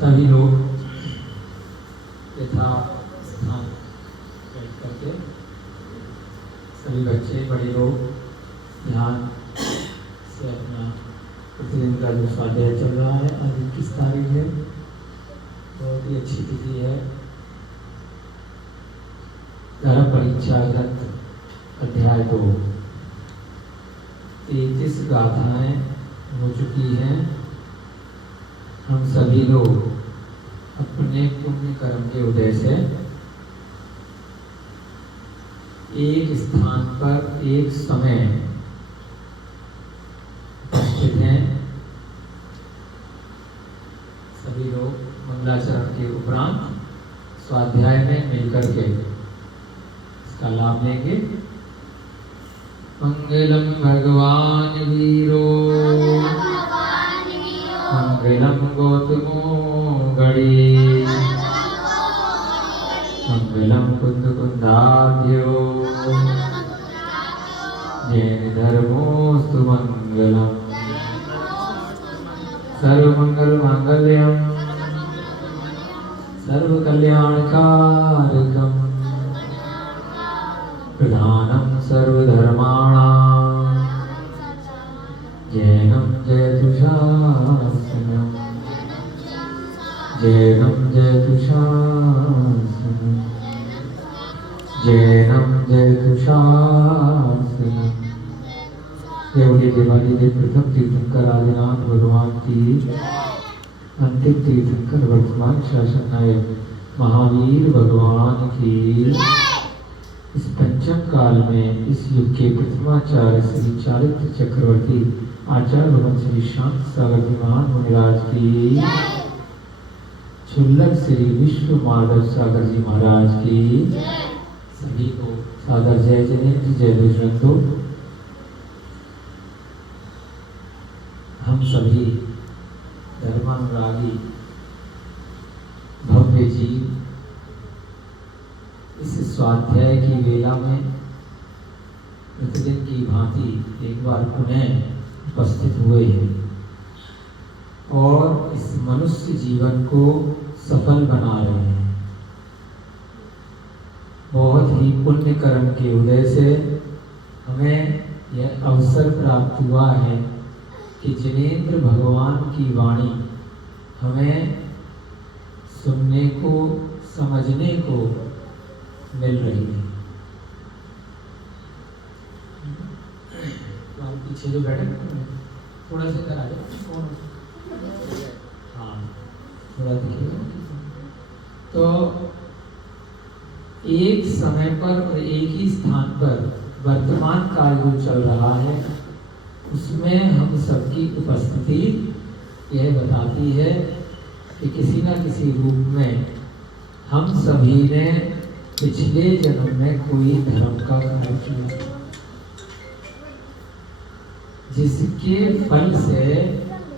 सभी लोग यथा स्थान बैठ करके, सभी बच्चे बड़े लोग ध्यान से अपना प्रतिदिन का जो स्वाध्याय चल रहा है, आज 21 तारीख है, बहुत ही अच्छी तिथि है। धर्म परीक्षा ग्रंथ अध्याय 2 33 गाथाएं हो चुकी हैं। हम सभी लोग अपने पुण्य कर्म के उदय से एक स्थान पर एक समय उपस्थित हैं। सभी लोग मंगलाचरण के उपरांत स्वाध्याय में मिलकर के इसका लाभ लेंगे। मंगलम भगवान वीरो मंगलम गौतमो गणे मंगलम कुंद कुंदाभ्यो जैन धर्मोस्तु मंगलम सर्वमंगल मांगल्यम सर्वकल्याणकारकम प्रधानम सर्वधर्माणां जैनं जयतु शासनम् जैनं जयतु शासनम् जैनं जयतु शासनम्। देवली देवाली देव प्रथम तीर्थंकर आदिनाथ भगवान की, अंतिम तीर्थंकर वर्तमान शासन नायक महावीर भगवान की, इस पंचम काल में इस युग के प्रथमाचार्य श्री चारित्र चक्रवर्ती आचार्य भगवान श्री शांत सागर जी महान मुनिराज की, क्षुल्लक श्री विश्व माधव सागर जी महाराज की, सभी को सादर जय जयंती जय दुष्यंतो। हम सभी धर्मानुरागी भव्य जीव इस स्वाध्याय की वेला में प्रतिदिन की भांति एक बार पुनः उपस्थित हुए हैं और इस मनुष्य जीवन को सफल बना रहे हैं। बहुत ही पुण्य कर्म के उदय से हमें यह अवसर प्राप्त हुआ है कि जिनेंद्र भगवान की वाणी हमें सुनने को, समझने को मिल रही है। तो आप पीछे जो बैठे थोड़ा सा इधर आ जाओ, हाँ थोड़ा देखिएगा। तो एक समय पर और एक ही स्थान पर वर्तमान काल जो चल रहा है उसमें हम सबकी उपस्थिति यह बताती है कि किसी न किसी रूप में हम सभी ने पिछले जन्म में कोई धर्म का कार्य किया, जिसके फल से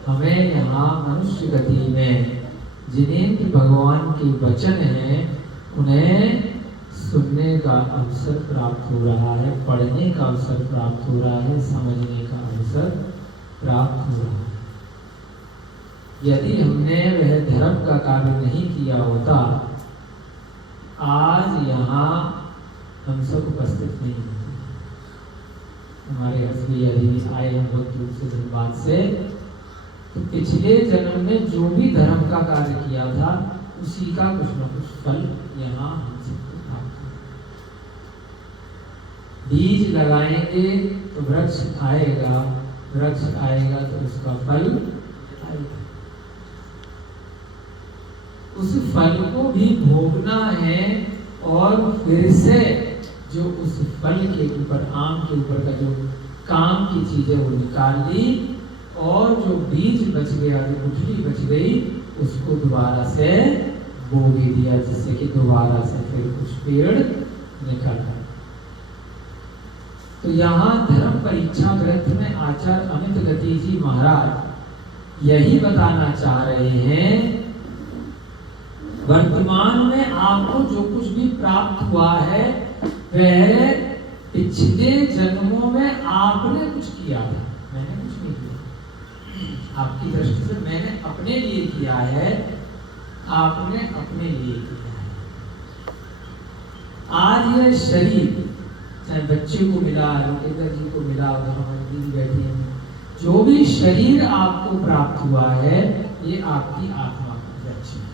हमें यहाँ मनुष्य गति में जिनेंद्र भगवान के वचन हैं उन्हें सुनने का अवसर प्राप्त हो रहा है, पढ़ने का अवसर प्राप्त हो रहा है, समझने का अवसर प्राप्त हो रहा है। यदि हमने वह धर्म का कार्य नहीं किया होता, आज यहाँ हम सब उपस्थित नहीं होते। हमारे हस्बी यदि आए हैं बहुत दूर से धनबाद से, तो पिछले जन्म में जो भी धर्म का कार्य किया था उसी का कुछ न कुछ फल यहाँ हम सबको प्राप्त हो। बीज लगाएंगे तो वृक्ष आएगा, वृक्ष आएगा तो उसका फल आएगा। उस फल को भी भोगना है और फिर से जो उस फल के ऊपर, आम के ऊपर का जो काम की चीजें वो निकाल ली और जो बीज बच गया, जो गुठली बच गई, उसको दोबारा से बो भी दिया, जिससे कि दोबारा से फिर कुछ पेड़ निकल आए। तो यहाँ धर्म परीक्षा ग्रंथ में आचार्य अमित गति जी महाराज यही बताना चाह रहे हैं, वर्तमान में आपको जो कुछ भी प्राप्त हुआ है वह पिछले जन्मों में आपने कुछ किया था, मैंने कुछ नहीं किया। आपकी दृष्टि से मैंने अपने लिए किया है, आपने अपने लिए किया है। आज यह शरीर चाहे बच्चे को मिला, लोकेंद्र जी को मिला, उधर हमारी दीदी बैठी है, जो भी शरीर आपको प्राप्त हुआ है ये आपकी आत्मा का लक्ष्य है।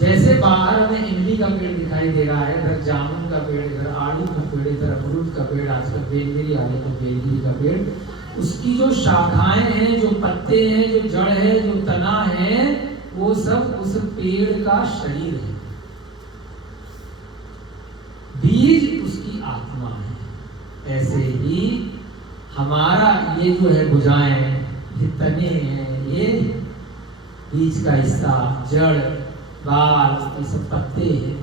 जैसे बाहर हमें इमली का पेड़ दिखाई दे रहा है, इधर जामुन का पेड़, इधर आड़ू का पेड़, इधर अमरूद का पेड़, आजकल बेलगिरी आने को बेलगिरी का पेड़, उसकी जो शाखाएं हैं, जो पत्ते हैं, जो जड़ है, जो तना है, वो सब उस पेड़ का शरीर है। बीज उसकी आत्मा है। ऐसे ही हमारा ये जो है भुजाएं, ये तने हैं, ये बीज का हिस्सा, जड़, बाल, ये सब पत्ते हैं,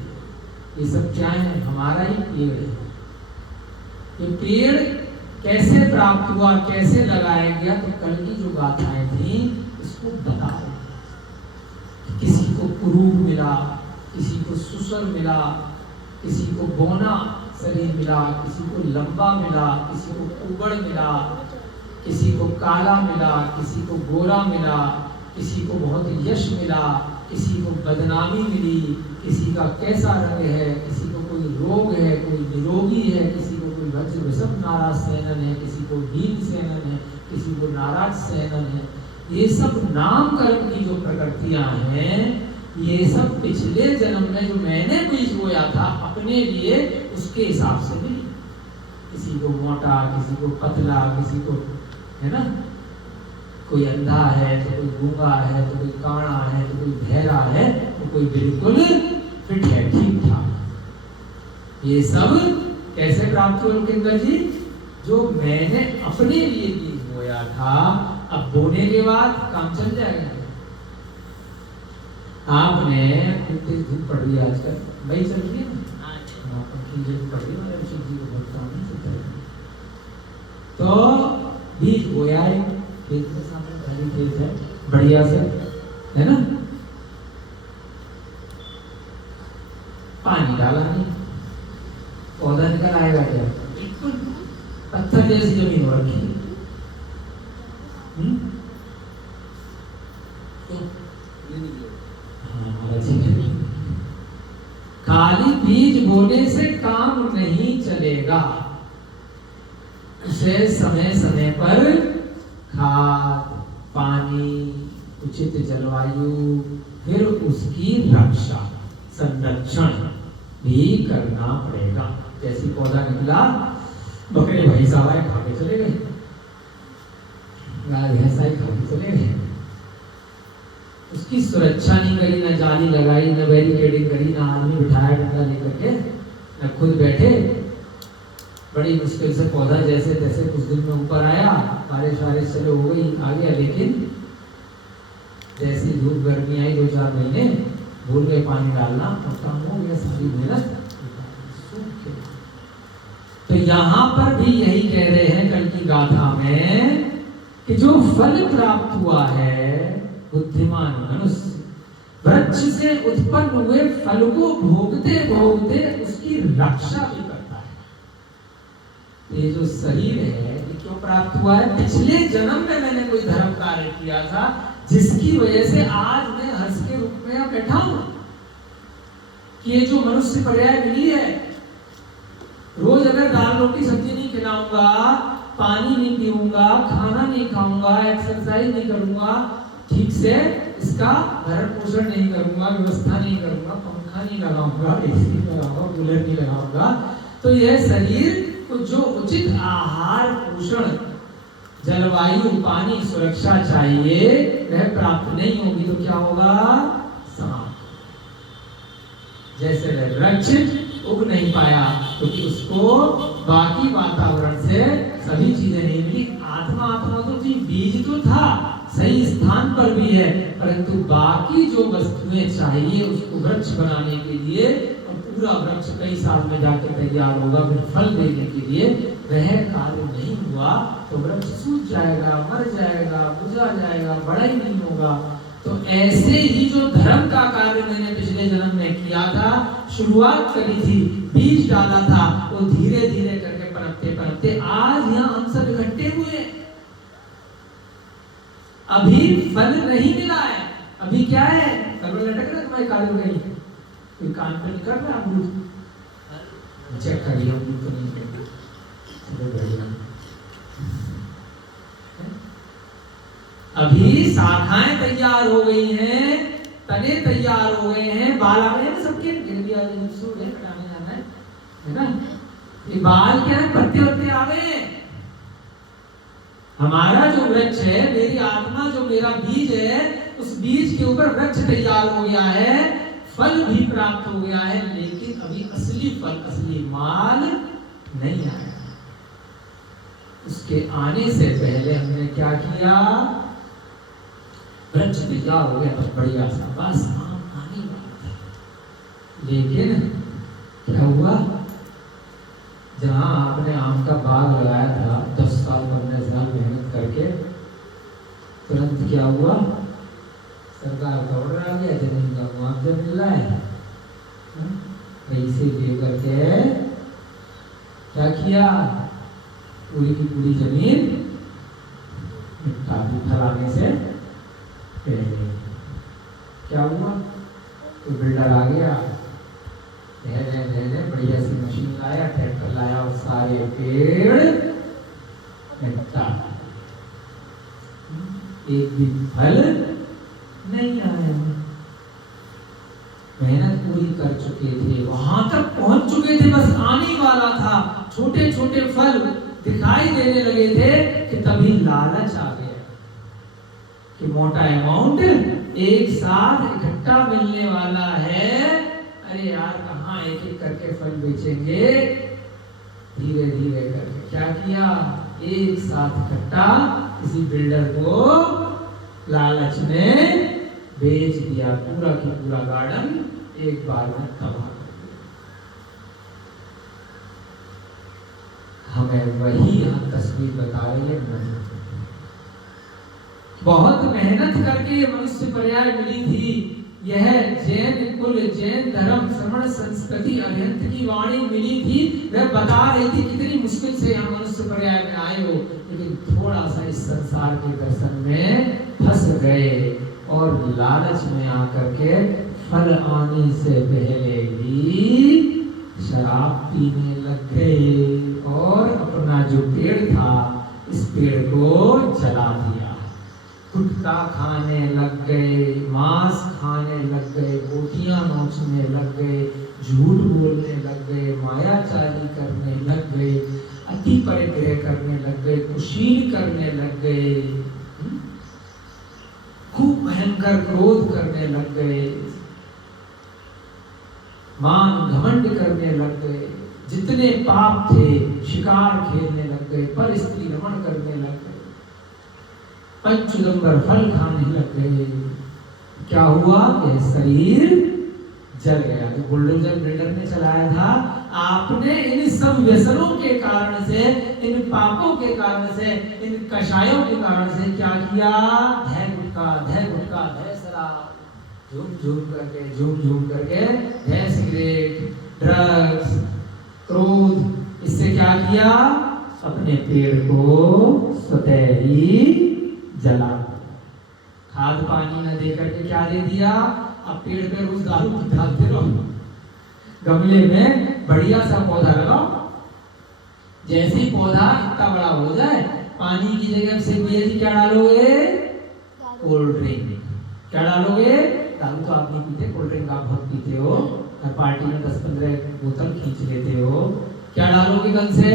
ये सब क्या है? हमारा ही पेड़ है। ये पेड़ कैसे प्राप्त हुआ, कैसे लगाया गया? तो कल की जो गाथाएं थी इसको बता रहे। किसी को कुरूप मिला, किसी को सुसर मिला, किसी को बौना शरीर मिला, किसी को लंबा मिला, किसी को उबड़ मिला, किसी को काला मिला, किसी को गोरा मिला, किसी को बहुत यश मिला, किसी को बदनामी मिली, किसी का कैसा रंग है, किसी को कोई रोग है, कोई निरोगी है, किसी को कोई वज्र वृषभ नाराज सेनन है, किसी को भीम सेनन है, किसी को नाराज सेनन है। ये सब नाम कर्म की जो प्रकृतियां हैं, ये सब पिछले जन्म में जो मैंने बीज बोया था अपने लिए, उसके हिसाब से मिली। किसी को मोटा, किसी को पतला, किसी को, है ना, कोई अंधा है तो कोई गूंगा है तो कोई काना है तो कोई बहरा है तो कोई बिल्कुल फिट है, ठीक ठाक। ये सब कैसे प्राप्त हुए लोकेंद्र जी? जो मैंने अपने लिए बीज बोया था, अब बोने के बाद काम चल जाएगा। आपने धूप पड़ रही है आजकल, वही चल रही है ना, पड़ रही है, जी को बहुत काम नहीं चलता है। तो बीज बोया है, खेत के सामने खाली खेत है, बढ़िया से, है ना, पानी डाला नहीं, पौधा निकल आएगा क्या? बिल्कुल पत्थर जैसी जमीन हो रखी है। खाली बीज बोने से काम नहीं चलेगा, उसे समय समय पर खाद, पानी, उचित जलवायु, फिर उसकी रक्षा, संरक्षण भी करना पड़ेगा। जैसे पौधा निकला, बकरे भैंस आए खा के चले गए, गाय भैंस आई खा के चले गए, उसकी सुरक्षा नहीं करी, न जाली लगाई, न बैरिकेडिंग करी, न आदमी बिठाया डंडा लेकर के, न खुद बैठे। बड़ी मुश्किल से पौधा जैसे तैसे कुछ दिन में ऊपर आया, बारिश वारिश चलो हो गई, आ गया, लेकिन जैसी धूप गर्मी आई 2-4 महीने, भूल गए पानी डालना, खत्म हो गया सारी मेहनत। तो यहाँ पर भी यही कह रहे हैं कल की गाथा में कि जो फल प्राप्त हुआ है, बुद्धिमान मनुष्य वृक्ष से उत्पन्न हुए फल को भोगते भोगते उसकी रक्षा भी करता है। ये जो शरीर है, ये क्यों प्राप्त हुआ है? पिछले जन्म में मैंने कोई धर्म कार्य किया था, जिसकी वजह से आज मैं हर्ष के रूप में यहाँ बैठा हूं। कि ये जो मनुष्य पर्याय मिली है, रोज अगर दाल रोटी सब्जी नहीं खिलाऊंगा, पानी नहीं पीऊंगा, खाना नहीं खाऊंगा, एक्सरसाइज नहीं करूंगा, ठीक से इसका भरण पोषण नहीं करूंगा, व्यवस्था नहीं करूंगा, पंखा नहीं लगाऊंगा, एसी नहीं लगाऊंगा, कूलर नहीं लगाऊंगा, तो यह शरीर को जो उचित आहार, पोषण, जलवायु, पानी, सुरक्षा चाहिए वह प्राप्त नहीं होगी तो क्या होगा? समाप्त। जैसे वह वृक्ष उग नहीं पाया क्योंकि उसको बाकी वातावरण से सभी चीजें नहीं मिली। आत्मा तो थी, बीज तो था, सही स्थान पर भी है, परंतु बाकी जो वस्तुएं चाहिए उसको वृक्ष बनाने के लिए, और पूरा वृक्ष कई साल में जाके तैयार होगा फिर फल देने के लिए, वह कार्य नहीं हुआ तो वृक्ष सूख जाएगा, मर जाएगा, बुझा जाएगा, बड़ा ही नहीं होगा। तो ऐसे ही जो धर्म का कार्य मैंने पिछले जन्म में किया था, शुरुआत करी थी, बीज डाला था, वो धीरे धीरे करके पनपते पनपते आज यहाँ हम सब इकट्ठे हुए। अभी फल नहीं मिला है, अभी क्या है, कलर लटक रहा तुम्हारे काले में, कोई कान पर निकल रहा है, चेक करिए तो नहीं करना। अभी शाखाएं तैयार हो गई हैं, तने तैयार हो गए हैं, बाल आ गए हैं सबके, कटाने जाना है ना। ये बाल क्या है, पत्ते वत्ते आ गए हैं। हमारा जो वृक्ष है, मेरी आत्मा जो मेरा बीज है, उस बीज के ऊपर वृक्ष तैयार हो गया है, फल भी प्राप्त हो गया है, लेकिन अभी असली फल, असली माल नहीं आया। उसके आने से पहले हमने क्या किया, वृक्ष तैयार हो गया, बस बढ़िया सा, बस आम आने वाला था। लेकिन क्या हुआ, जहां आपने आम का बाग लगाया था 10 साल 15 साल मेहनत करके, तुरंत क्या हुआ, सरकार का ऑर्डर आ गया, जमीन का मुआवजा मिल रहा है, पैसे दे करके क्या किया, पूरी की पूरी जमीन काफी फैलाने से पहले क्या हुआ, तो बिल्डर आ गया, बढ़िया सी मशीन लाया, ट्रैक्टर लाया, और सारे पेड़ एक भी फल नहीं आया। मेहनत पूरी कर चुके थे, वहां तक पहुंच चुके थे, बस आने वाला था, छोटे छोटे फल दिखाई देने लगे थे कि तभी लालच आ गया कि मोटा अमाउंट एक साथ इकट्ठा मिलने वाला है। अरे यार कहाँ एक एक करके फल बेचेंगे, धीरे धीरे करके क्या किया, एक साथ इकट्ठा किसी बिल्डर को लालच में बेच दिया, पूरा की पूरा गार्डन एक बार में तबाह कर दिया। हमें वही यहाँ तस्वीर बता रही है, बहुत मेहनत करके ये मनुष्य पर्याय मिली थी। यह जैन कुल, जैन धर्म, श्रमण संस्कृति, अरिहंत की वाणी मिली थी। वह बता रही थी कितनी मुश्किल से यहाँ मनुष्य पर्याय में आए हो, लेकिन थोड़ा सा इस संसार के दर्शन में फंस गए और लालच में आकर के फल आने से पहले ही शराब पीने लग गए और अपना जो पेड़ था, इस पेड़ को जला दिया। गुटखा खाने लग गए, मांस खाने लग गए, बोटियां नोचने लग गए, झूठ बोलने लग गए, मायाचारी करने लग गए, अति परिग्रह करने लग गए, कुशील करने लग गए, खूब भयंकर क्रोध करने लग गए, मान घमंड करने लग गए, जितने पाप थे शिकार खेलने लग गए, पर स्त्री रमण करने लग गए, पंचुदंबर फल खाने लग गए। क्या हुआ, यह शरीर जल गया। तो बुलडोजर बिल्डर ने चलाया था, आपने इन सब व्यसनों के कारण से, इन पापों के कारण से, इन कषायों के कारण से क्या किया, धय गुटखा, धय शराब, झूम झूम करके धय सिगरेट, ड्रग्स, क्रोध, इससे क्या किया, अपने पेड़ को स्वतः ही जला, खाद पानी न दे करके क्या दे दिया, अब पेड़ पे रोज दारू डालते रहो, गमले में बढ़िया सा पौधा लगाओ, जैसे ही पौधा इतना बड़ा हो जाए, पानी की जगह से क्या डालोगे, कोल्ड ड्रिंक। क्या डालोगे, दारू तो आप नहीं पीते, कोल्ड ड्रिंक आप बहुत पीते हो, हर पार्टी में 10-15 बोतल खींच लेते हो। क्या डालोगे कल से,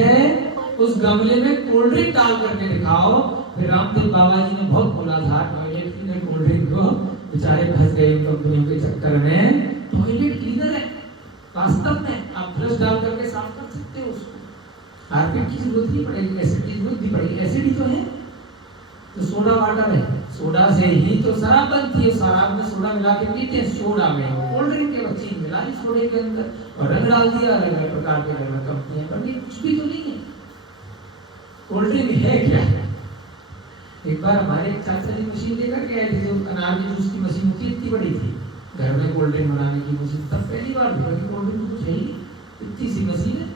उस गमले में कोल्ड ड्रिंक डाल करके दिखाओ। फिर रामदेव बाबा जी ने बहुत बोला था, टॉयलेट क्लीनर कोल्ड ड्रिंक को, बेचारे फंस गए कंपनियों के चक्कर में। टॉयलेट क्लीनर है, वास्तव में आप फ्लश डाल करके साफ कर सकते हो उसको, कारपेट की जरूरत नहीं पड़ेगी, एसिड की जरूरत नहीं पड़ेगी, एसिड ही तो है, तो सोडा वाटर है, सोडा से ही तो शराब बनती है, शराब में सोडा मिला के पीते हैं, सोडा में कोल्ड ड्रिंक के चीज मिला ली सोडे के अंदर और रंग डाल दिया, अलग अलग प्रकार के अलग कंपनियां, पर ये कुछ भी तो नहीं है। कोल्ड ड्रिंक है क्या, एक बार हमारे चाचा जी मशीन लेकर के आए थे, जो अनार के जूस की मशीन होती इतनी बड़ी थी, घर में कोल्ड ड्रिंक बनाने की मशीन, तब पहली बार देखा कि कोल्ड ड्रिंक कुछ है ही, इतनी सी मशीन है,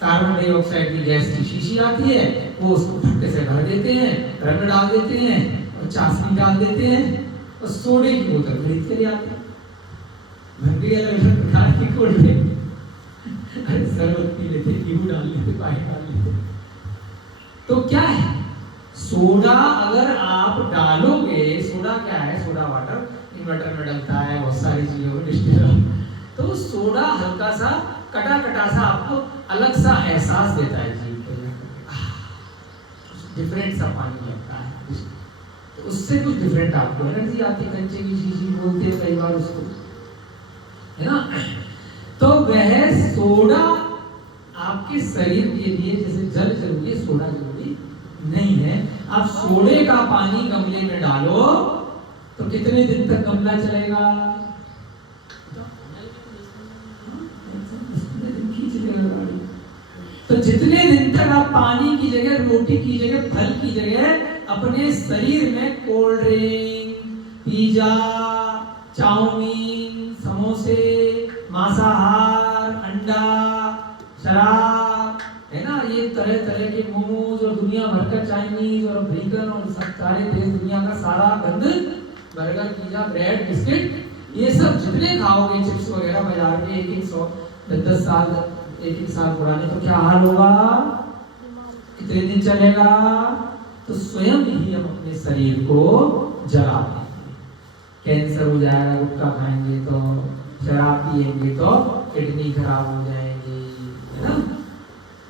कार्बन डाइऑक्साइड की गैस की शीशी आती है, वो उसको फट्टे से भर देते हैं, रंग डाल देते हैं और चाशनी डाल देते हैं और सोडे की बोतल खरीद के ले आते हैं, घर भी अलग अलग प्रकार की कोल्ड ड्रिंक, अरे शरबत पी लेते, नींबू डाल लेते, पानी डाल लेते। तो क्या है, सोडा अगर आप डालोगे, सोडा क्या है, सोडा वाटर इन्वर्टर में डलता है, बहुत सारी चीजों में डिस्टिलर, तो सोडा हल्का सा कटा कटा सा आपको अलग सा एहसास देता है जीव को, डिफरेंट सा पानी लगता है, तो उससे कुछ डिफरेंट आपको एनर्जी आती है, कंचे की चीज बोलते हैं कई बार उसको, है ना। तो वह सोडा आपके शरीर के लिए जैसे जल जरूरी है, सोडा जरूरी नहीं है। आप सोडे का पानी गमले में डालो तो कितने दिन तक गमला चलेगा, तो जितने दिन तक आप पानी की जगह, रोटी की जगह, फल की जगह अपने शरीर में कोल्ड ड्रिंक, पिज्जा, चाउमीन, समोसे, मांसाहार, अंडा, शराब, है ना, ये तरह तरह के मोमोज और दुनिया भर का चाइनीज और अमेरिकन और सब सारे देश दुनिया का सारा गंद, बर्गर, पिज्जा, ब्रेड, बिस्किट, ये सब जितने खाओगे, चिप्स वगैरह बाजार के 1-1 10 साल 1 साल पुराने, तो क्या हाल होगा, कितने दिन चलेगा, तो स्वयं ही हम अपने शरीर को जला देंगे। कैंसर हो जाएगा गुटखा खाएंगे तो, शराब पिएंगे तो किडनी खराब हो जाएगी, है ना,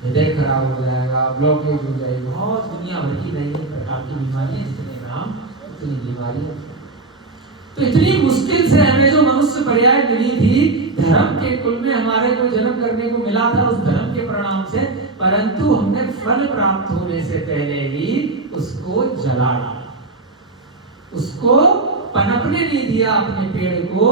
हृदय खराब हो जाएगा, ब्लॉकेज हो जाएगी, बहुत दुनिया भर की नई प्रकार की बीमारियां, जितने नाम उतनी बीमारियां। तो इतनी मुश्किल से हमें जो मनुष्य पर्याय मिली थी, धर्म के कुल में हमारे को जन्म करने को मिला था, उस धर्म के परिणाम से, परंतु हमने फल प्राप्त होने से पहले ही उसको जला डाला, उसको पनपने नहीं दिया अपने पेड़ को।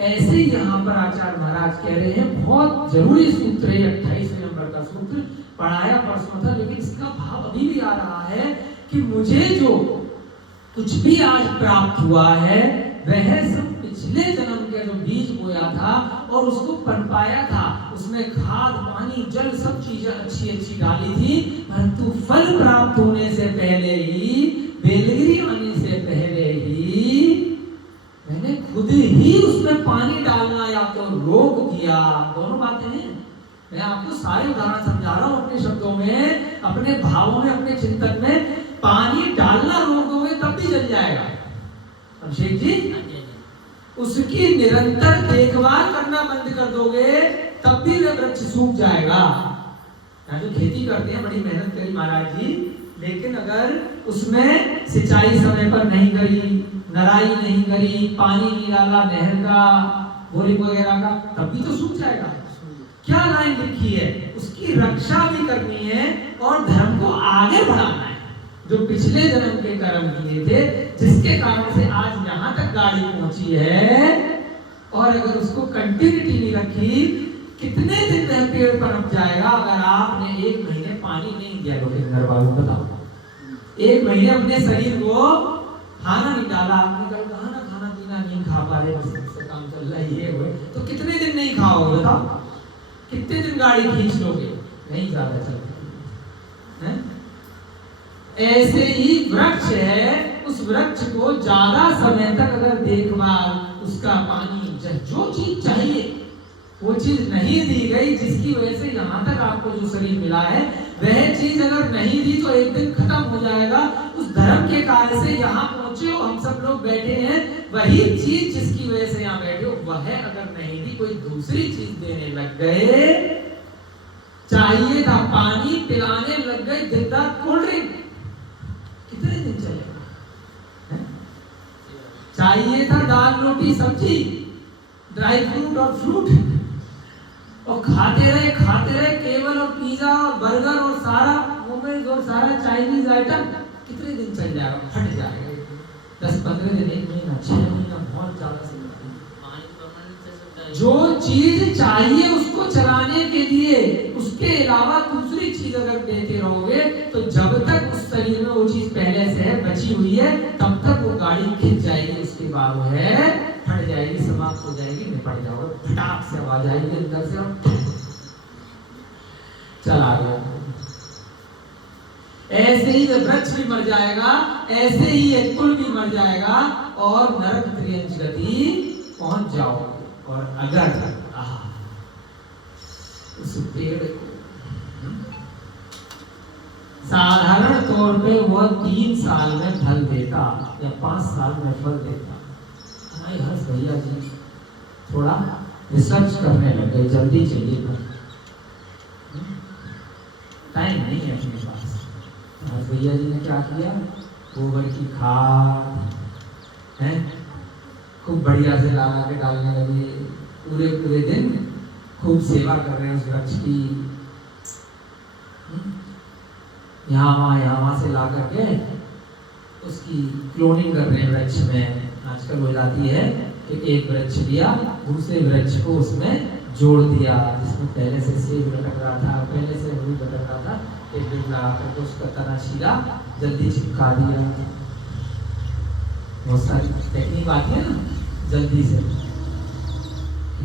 ऐसे ही यहाँ पर आचार्य महाराज कह रहे हैं, बहुत जरूरी सूत्र है, 28वें नंबर का सूत्र पढ़ाया परसों था, लेकिन इसका भाव अभी भी आ रहा है कि मुझे जो कुछ भी आज प्राप्त हुआ है वह सब पिछले जन्म के जो बीज बोया था और उसको पनपाया था, उसमें खाद, पानी, जल, सब चीजें अच्छी अच्छी डाली थी, परंतु फल प्राप्त होने से पहले ही, बेलगिरी आने से पहले ही मैंने खुद ही उसमें पानी डालना या तो रोक दिया। दोनों बातें हैं, मैं आपको सारे उदाहरण समझा रहा हूं अपने शब्दों में, अपने भावों में, अपने चिंतन में। पानी डालना रोक दोगे तब भी जल जाएगा अभिषेक जी, उसकी निरंतर देखभाल करना बंद कर दोगे तब भी वह वृक्ष सूख जाएगा। जो खेती करते हैं, बड़ी मेहनत करी महाराज जी, लेकिन अगर उसमें सिंचाई समय पर नहीं करी, नराई नहीं करी, पानी नहीं डाला नहर का, बोरिंग वगैरह का, तब भी तो सूख जाएगा। क्या लाइन लिखी है, उसकी रक्षा भी करनी है और धर्म को आगे बढ़ाना है, जो पिछले जन्म के कर्म किए थे, जिसके कारण से आज यहाँ तक गाड़ी पहुंची है। और अगर उसको कंटिन्यूटी नहीं रखी, कितने दिन में पेड़ पनप जाएगा। अगर आपने 1 महीने पानी नहीं दिया, लोग घर वालों को बताओ, 1 महीने अपने शरीर को खाना नहीं डाला, आपने कल कहा ना खाना पीना नहीं खा पा रहे, बस काम चल रहा है, ये हुए, तो कितने दिन नहीं खाओगे बताओ, कितने दिन गाड़ी खींच लोगे, नहीं ज्यादा चलती है। ऐसे ही वृक्ष है, उस वृक्ष को ज्यादा समय तक अगर देखभाल, उसका पानी, जो चीज चाहिए वो चीज नहीं दी गई, जिसकी वजह से यहाँ तक आपको जो शरीर मिला है, वह चीज अगर नहीं दी तो एक दिन खत्म हो जाएगा। उस धर्म के कार्य से यहाँ पहुंचे हो, हम सब लोग बैठे हैं, वही चीज जिसकी वजह से यहाँ बैठे हो, वह अगर नहीं दी, कोई दूसरी चीज देने लग गए, चाहिए था पानी पिलाने लग गए, दिन रात कोल्ड ड्रिंक, कितने दिन चलेगा। चाहिए था दाल रोटी सब्जी, ड्राई फ्रूट और फ्रूट, और खाते रहे केवल, और पिज्जा और बर्गर और सारा मोमोज और सारा चाइनीज आइटम, कितने दिन चल जाएगा, फट जाएगा। 10-15 दिन, 1 महीना, 6 महीना, बहुत ज्यादा से जो चीज चाहिए उसको चलाने के लिए, उसके अलावा दूसरी चीज अगर देते रहोगे, तो जब तक उस शरीर में वो चीज पहले से है, बची हुई है, तब तक वो गाड़ी खिंच जाएगी, उसके बाद वो है फट जाएगी, समाप्त हो जाएगी, निपट जाओगे, फटाक से आवाज आएगी अंदर से, चला गया। ऐसे ही वृक्ष भी मर जाएगा, ऐसे ही एक कुल भी मर जाएगा, और नरक त्रियंच गति पहुंच जाओगे। और अगर उस पेड़ को साधारण तौर पे वह 3 साल में फल देता या 5 साल में फल देता, हमारे हर्ष भैया जी थोड़ा रिसर्च करने लगे, जल्दी चाहिए था, टाइम नहीं है अपने पास। हर्ष भैया जी ने क्या किया, गोबर की खाद है खूब बढ़िया से ला के डालने लगे, पूरे दिन खूब सेवा कर रहे हैं उस वृक्ष की, यहाँ से ला करके उसकी क्लोनिंग कर रहे हैं वृक्ष में। आजकल हो जाती है कि एक वृक्ष लिया, दूसरे वृक्ष को उसमें जोड़ दिया, जिसमें पहले से सेब लटक रहा था, पहले से अमरूद लटक रहा था, एक दिन लगा करके उसका तना सीधा जल्दी चिपका दिया। बहुत सारी टेक्निक आती है ना जल्दी से,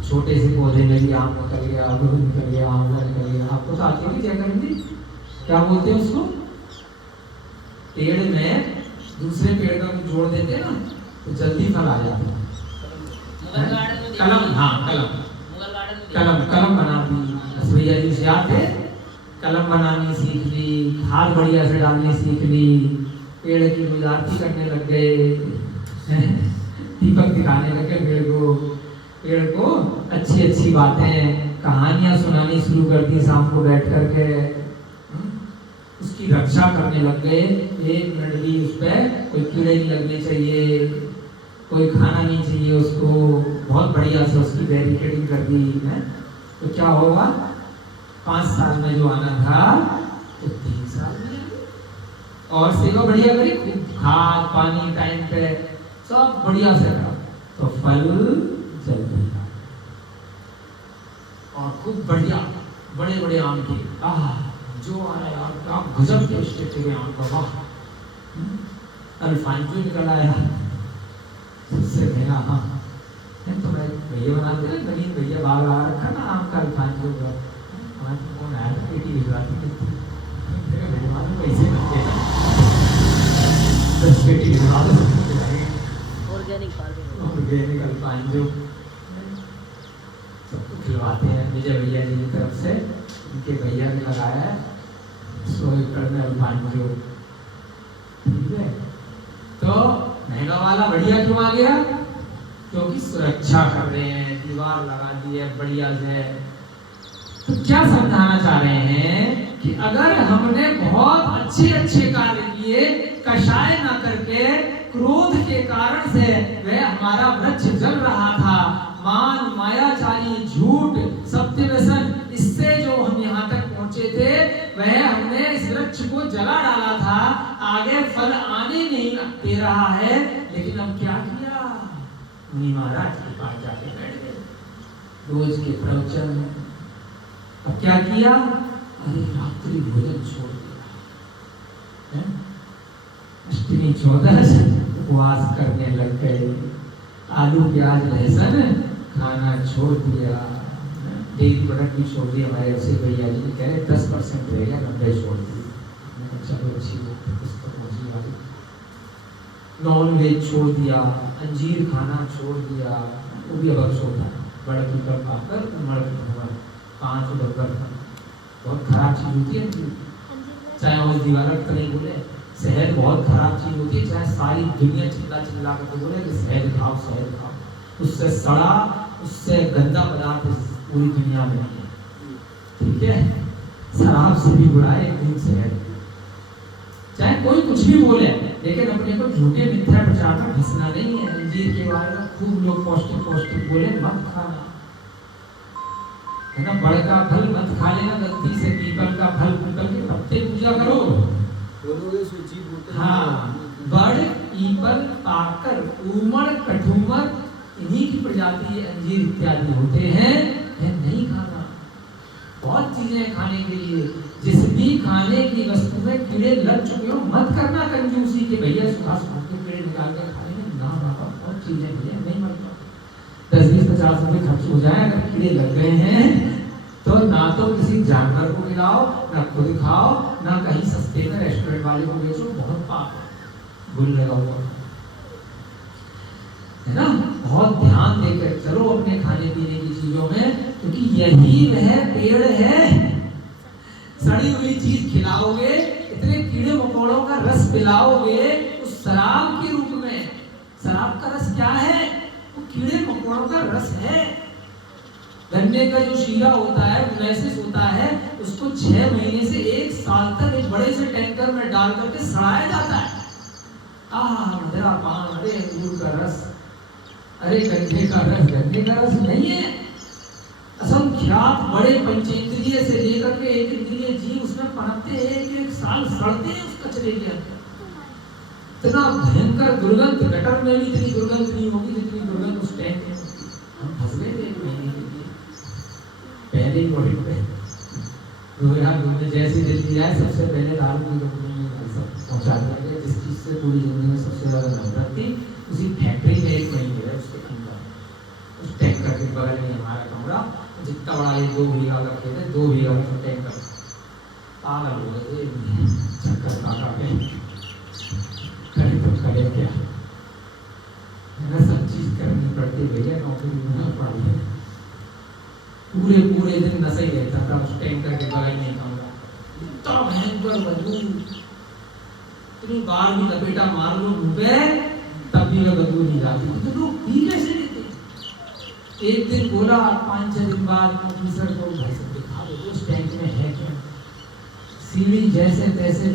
छोटे से पौधे में भी आम निकल गया, अमरूद निकल गया, आंवला निकल गया। आपको तो आती है क्या करेंगे, क्या बोलते हैं उसको, पेड़ में दूसरे पेड़ का जोड़ देते हैं ना तो जल्दी फल आ जाते हैं। कलम, हाँ कलम बना दी भैया जी से, याद है, कलम बनानी सीख ली, खाद बढ़िया से डालनी सीख ली, पेड़ की गुजारती करने लग गए, दीपक दिखाने लगे पेड़ को अच्छी बातें कहानियां सुनानी शुरू कर दी, शाम को बैठ करके उसकी रक्षा करने लग गए। 1 मिनट भी उस पर कोई कीड़े नहीं लगने चाहिए, कोई खाना नहीं चाहिए उसको, बहुत बढ़िया से उसकी बैरिकेडिंग कर दी है। तो क्या होगा, 5 साल में जो आना था तो 3 साल में और सेवा बढ़िया करी, खाद पानी टाइम पे सब बढ़िया से करा तो फल जल्दी और खूब बढ़िया बड़े आम के जो आया आप गजब के स्टेट के आम का, वाह अल्फांजो निकल आया उससे मेरा। हाँ तो मैं भैया बनाते हैं, नवीन भैया बाहर आ रखा ना आम का अल्फांजो का, हमारे कौन आया था, बेटी भिजवाती थी, कैसे बनते हैं 10 पेटी भिजवा दो, ऑर्गेनिक अल्फांजो सबको खिलवाते हैं। विजय भैया जी की तरफ से उनके भैया ने लगाया है 100 एकड़ में अल्फांजो, ठीक है। तो महंगा वाला बढ़िया क्यों आ गया, क्योंकि सुरक्षा कर रहे हैं, दीवार लगा दी है बढ़िया से। तो क्या समझाना चाह रहे हैं कि अगर हमने बहुत अच्छे कार्य किए, कषाय ना करके, क्रोध के कारण से वह हमारा वृक्ष जल रहा था, मान माया चाली झूठ सत्य व्यसन, इससे जो हम यहाँ तक पहुंचे थे वह हमने इस वृक्ष को जला डाला था, आगे फल आने नहीं दे रहा है। लेकिन अब क्या किया, मुनि महाराज के पास जाके बैठ गए, रोज के प्रवचन। अब क्या किया, अरे रात्रि भोजन छोड़ दिया, अष्टमी 14 उपवास करने लग गए, आलू प्याज लहसुन खाना छोड़ दिया, डेयरी प्रोडक्ट भी छोड़ दिया। हमारे ऐसे भैया जी कह रहे 10% रह गया, 90 छोड़ दिया। चलो अच्छी बात, नॉन वेज छोड़ दिया, अंजीर खाना छोड़ दिया, वो भी अब छोड़ा, बड़ा पीपल खाकर उमड़ हुआ 5 डब्बर, बहुत खराब चीज होती है, चाहे वो दीवार तो नहीं बोले, शहद बहुत खराब चीज होती है, चाहे सारी दुनिया चिल्ला कर बोले कि शहद खाओ, उससे सड़ा, उससे गंदा पदार्थ पूरी दुनिया में नहीं है, ठीक है। शराब से भी बुरा है एक शहद, चाहे कोई कुछ भी बोले, लेकिन अपने को झूठे मिथ्या प्रचार में फंसना नहीं है। अंजीर के बारे में खूब लोग पौष्टिक बोले, मत खाना है ना, बड़ का फल मत खा लेना गलती से, पीपल का फल, पीपल के पत्ते पूजा करो, हाँ, बड़ पीपल पाकर ऊमड़ कठूमर इन्हीं की प्रजाति अंजीर इत्यादि होते हैं, नहीं खाना। बहुत चीजें खाने के लिए, जिस भी खाने की वस्तु में कीड़े लग चुके हो मत करना कंजूसी के, भैया सुबह के पेड़ निकाल कर खाने में ना बाबा, बहुत चीजें भैया नहीं मरता, 10-20-50 रुपए खर्च हो जाए, अगर कीड़े लग गए हैं तो ना तो किसी जानवर को खिलाओ, ना खुद खाओ, ना कहीं सस्ते में रेस्टोरेंट वाले को बेचो, बहुत पाप है, गुल लगा हुआ। है ना, बहुत ध्यान देकर चलो अपने खाने पीने की चीजों में, क्योंकि यही वह पेड़ है। सड़ी हुई चीज खिलाओगे, इतने कीड़े मकोड़ों का रस पिलाओगे उस शराब के रूप में। शराब का रस क्या है? वो कीड़े मकोड़ों का रस है। गन्ने का जो शीरा होता है, मोलासिस होता है, उसको 6 महीने से 1 साल तक एक बड़े से टैंकर में डाल करके सड़ाया जाता है। मदिरा पान, अरे अंगूर का रस, अरे गन्ने का रस। गन्ने का रस नहीं है, असंख्यात बड़े पंचेंद्रिय से लेकर के एक इंद्रिय जीव उसमें पनपते हैं, एक साल सड़ते हैं उस कचरे के अंदर। इतना भयंकर दुर्गंध, गटर में भी इतनी दुर्गंध नहीं होगी जितनी दुर्गंध उस टैंक में होती। हम फंस गए थे 1 महीने के लिए पहले ही बॉडी पे। जैसे जल्दी आए सबसे पहले दारू की कंपनी में पहुंचा दिया, जिस चीज से पूरी जिंदगी में सबसे ज्यादा नफरत थी, उसी फैक्ट्री में 1 महीने रहे उसके अंदर। उस टैंकर के बगल में हमारा कमरा, जितना बड़ा ये 2 बीघा का खेत है, 2 बीघा का टैंकर। पागल हो गए चक्कर काका के, करे तो करे क्या, सब चीज करनी पड़ती भैया, नौकरी में पड़ी है। पूरे दिन नशा ही रहता था उस टैंकर के बगल में कमरा। इतना भयंकर बदबू, इतनी बार भी लपेटा मार लो मुंह पे तब भी वह बदबू नहीं जाती। तो लोग पी कैसे लेते? एक दिन बोला 5-6 दिन बाद ऑफिसर को, भाई साहब दिखा दो उस टैंक में है क्या। सीढ़ी जैसे तैसे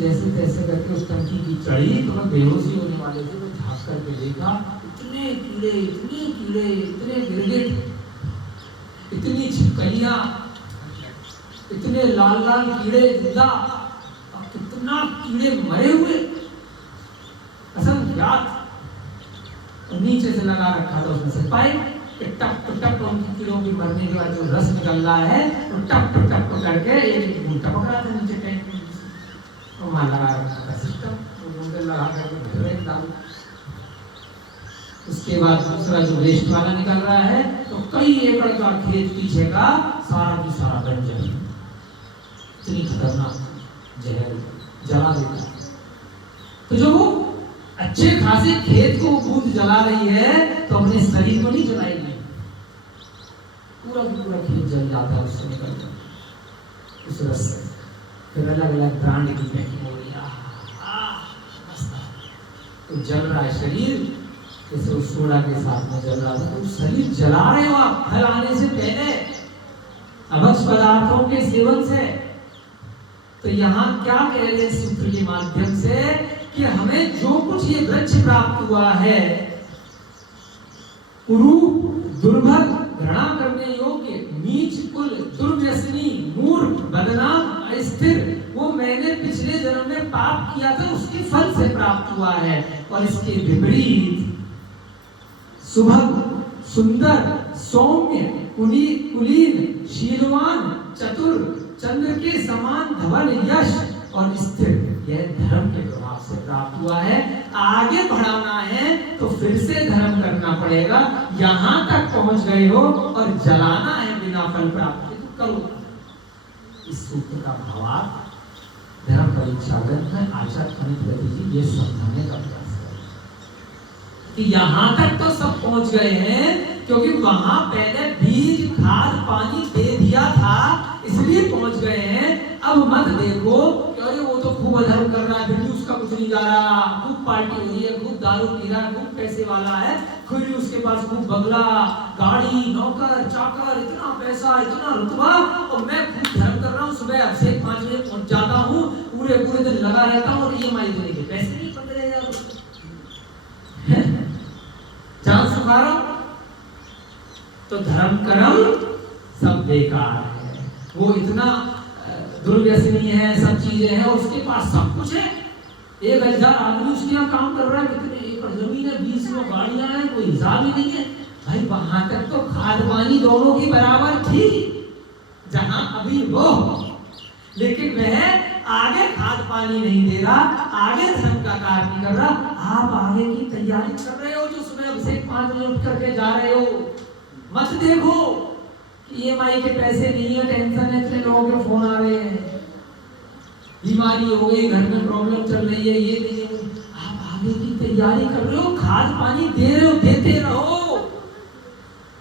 करके उस टंकी की चढ़ी तो वह बेहोशी होने वाले थे। वो झाँक करके देखा, इतने कीड़े, इतने गिरगिट, इतनी छिपकलियां, इतने लाल कीड़े जिंदा, और कितना कीड़े मरे हुए असंख्यात। और नीचे से लगा रखा था उसमें से पाइप, टप उनकी कीड़ों की मरने के बाद जो रस निकल रहा है तो टप करके एक बूंद टपक रहा था नीचे टैंक में, और वहां लगा रखा था सिस्टम, वो लगा करके दारू। उसके बाद दूसरा जो वेस्ट वाला निकल रहा है तो कई एकड़ का खेत पीछे का सारा की सारा बंजर, इतनी खतरनाक जहर जला देता। तो जो वो अच्छे खासे खेत को बूंद जला रही है तो अपने शरीर को नहीं जलाएगी, पूरा खेत जल जाता है उससे निकलकर उस रस से। फिर अलग ब्रांड की पैकिंग हो रही है, तो जल रहा है शरीर जैसे उस सोडा के साथ में जल रहा था। तो शरीर जला रहे हो आप फल आने से पहले अभक्ष पदार्थों के सेवन से। तो यहाँ क्या कह रहे हैं सूत्र के माध्यम से कि हमें जो कुछ ये वृक्ष प्राप्त हुआ है, कुरूप, दुर्भग, घृणा करने योग्य, नीच कुल, दुर्व्यसनी, मूर्ख, बदनाम, अस्थिर, वो मैंने पिछले जन्म में पाप किया था उसके फल से प्राप्त हुआ है। और इसके विपरीत सुभग, सुंदर, सौम्य, कुलीन, शीलवान, चतुर, चंद्र के समान धवल, यश और स्थिर, यह धर्म के प्रभाव से प्राप्त हुआ है। आगे बढ़ाना है तो फिर से धर्म करना पड़ेगा। यहाँ तक पहुंच गए हो और जलाना है बिना फल प्राप्त के तो करो। इस सूत्र का भावार्थ धर्म परीक्षा ग्रंथ में आचार्य पंडित जी ये समझाने का प्रयास करें कि यहाँ तक तो सब पहुंच गए हैं, क्योंकि वहां पहले बीज, खाद, पानी दे दिया था इसलिए पहुंच गए हैं। अब मत देखो कि अरे वो तो खूब अधर्म कर रहा है, फिर भी उसका कुछ नहीं जा रहा, खूब पार्टी हो रही है, खूब दारू पी रहा है, खूब पैसे वाला है, फिर भी उसके पास खूब बंगला, गाड़ी, नौकर, चाकर, इतना पैसा, इतना रुतबा, और मैं खूब धर्म कर रहा हूँ, सुबह अब से 5 बजे पहुंच जाता हूँ, पूरे दिन लगा रहता हूँ और EMI देने के पैसे नहीं 15,000 जान सुखा रहा हूँ। तो धर्म कर्म सब बेकार है। वो इतना दुर्व्यसनी है, सब चीजें हैं, उसके पास सब कुछ है, 1000 आदमी उसके यहाँ काम कर रहा है, कितने एकड़ जमीन है, 20 गाड़ियां हैं, कोई हिसाब ही नहीं है भाई। वहां तक तो खाद पानी दोनों की बराबर थी जहां अभी वो, लेकिन वह आगे खाद पानी नहीं दे रहा, आगे धर्म का कार्य नहीं कर रहा। आप आगे की तैयारी कर रहे हो, जो सुबह अभिषेक 5 बजे उठ करके जा रहे हो। मत देखो EMI के पैसे नहीं है, टेंशन है, इतने लोगों के फोन आ रहे हैं, बीमारी हो गई, घर में प्रॉब्लम चल रही है, ये नहीं है। आप आगे की तैयारी कर रहे हो, खाद पानी दे रहे हो, देते रहो।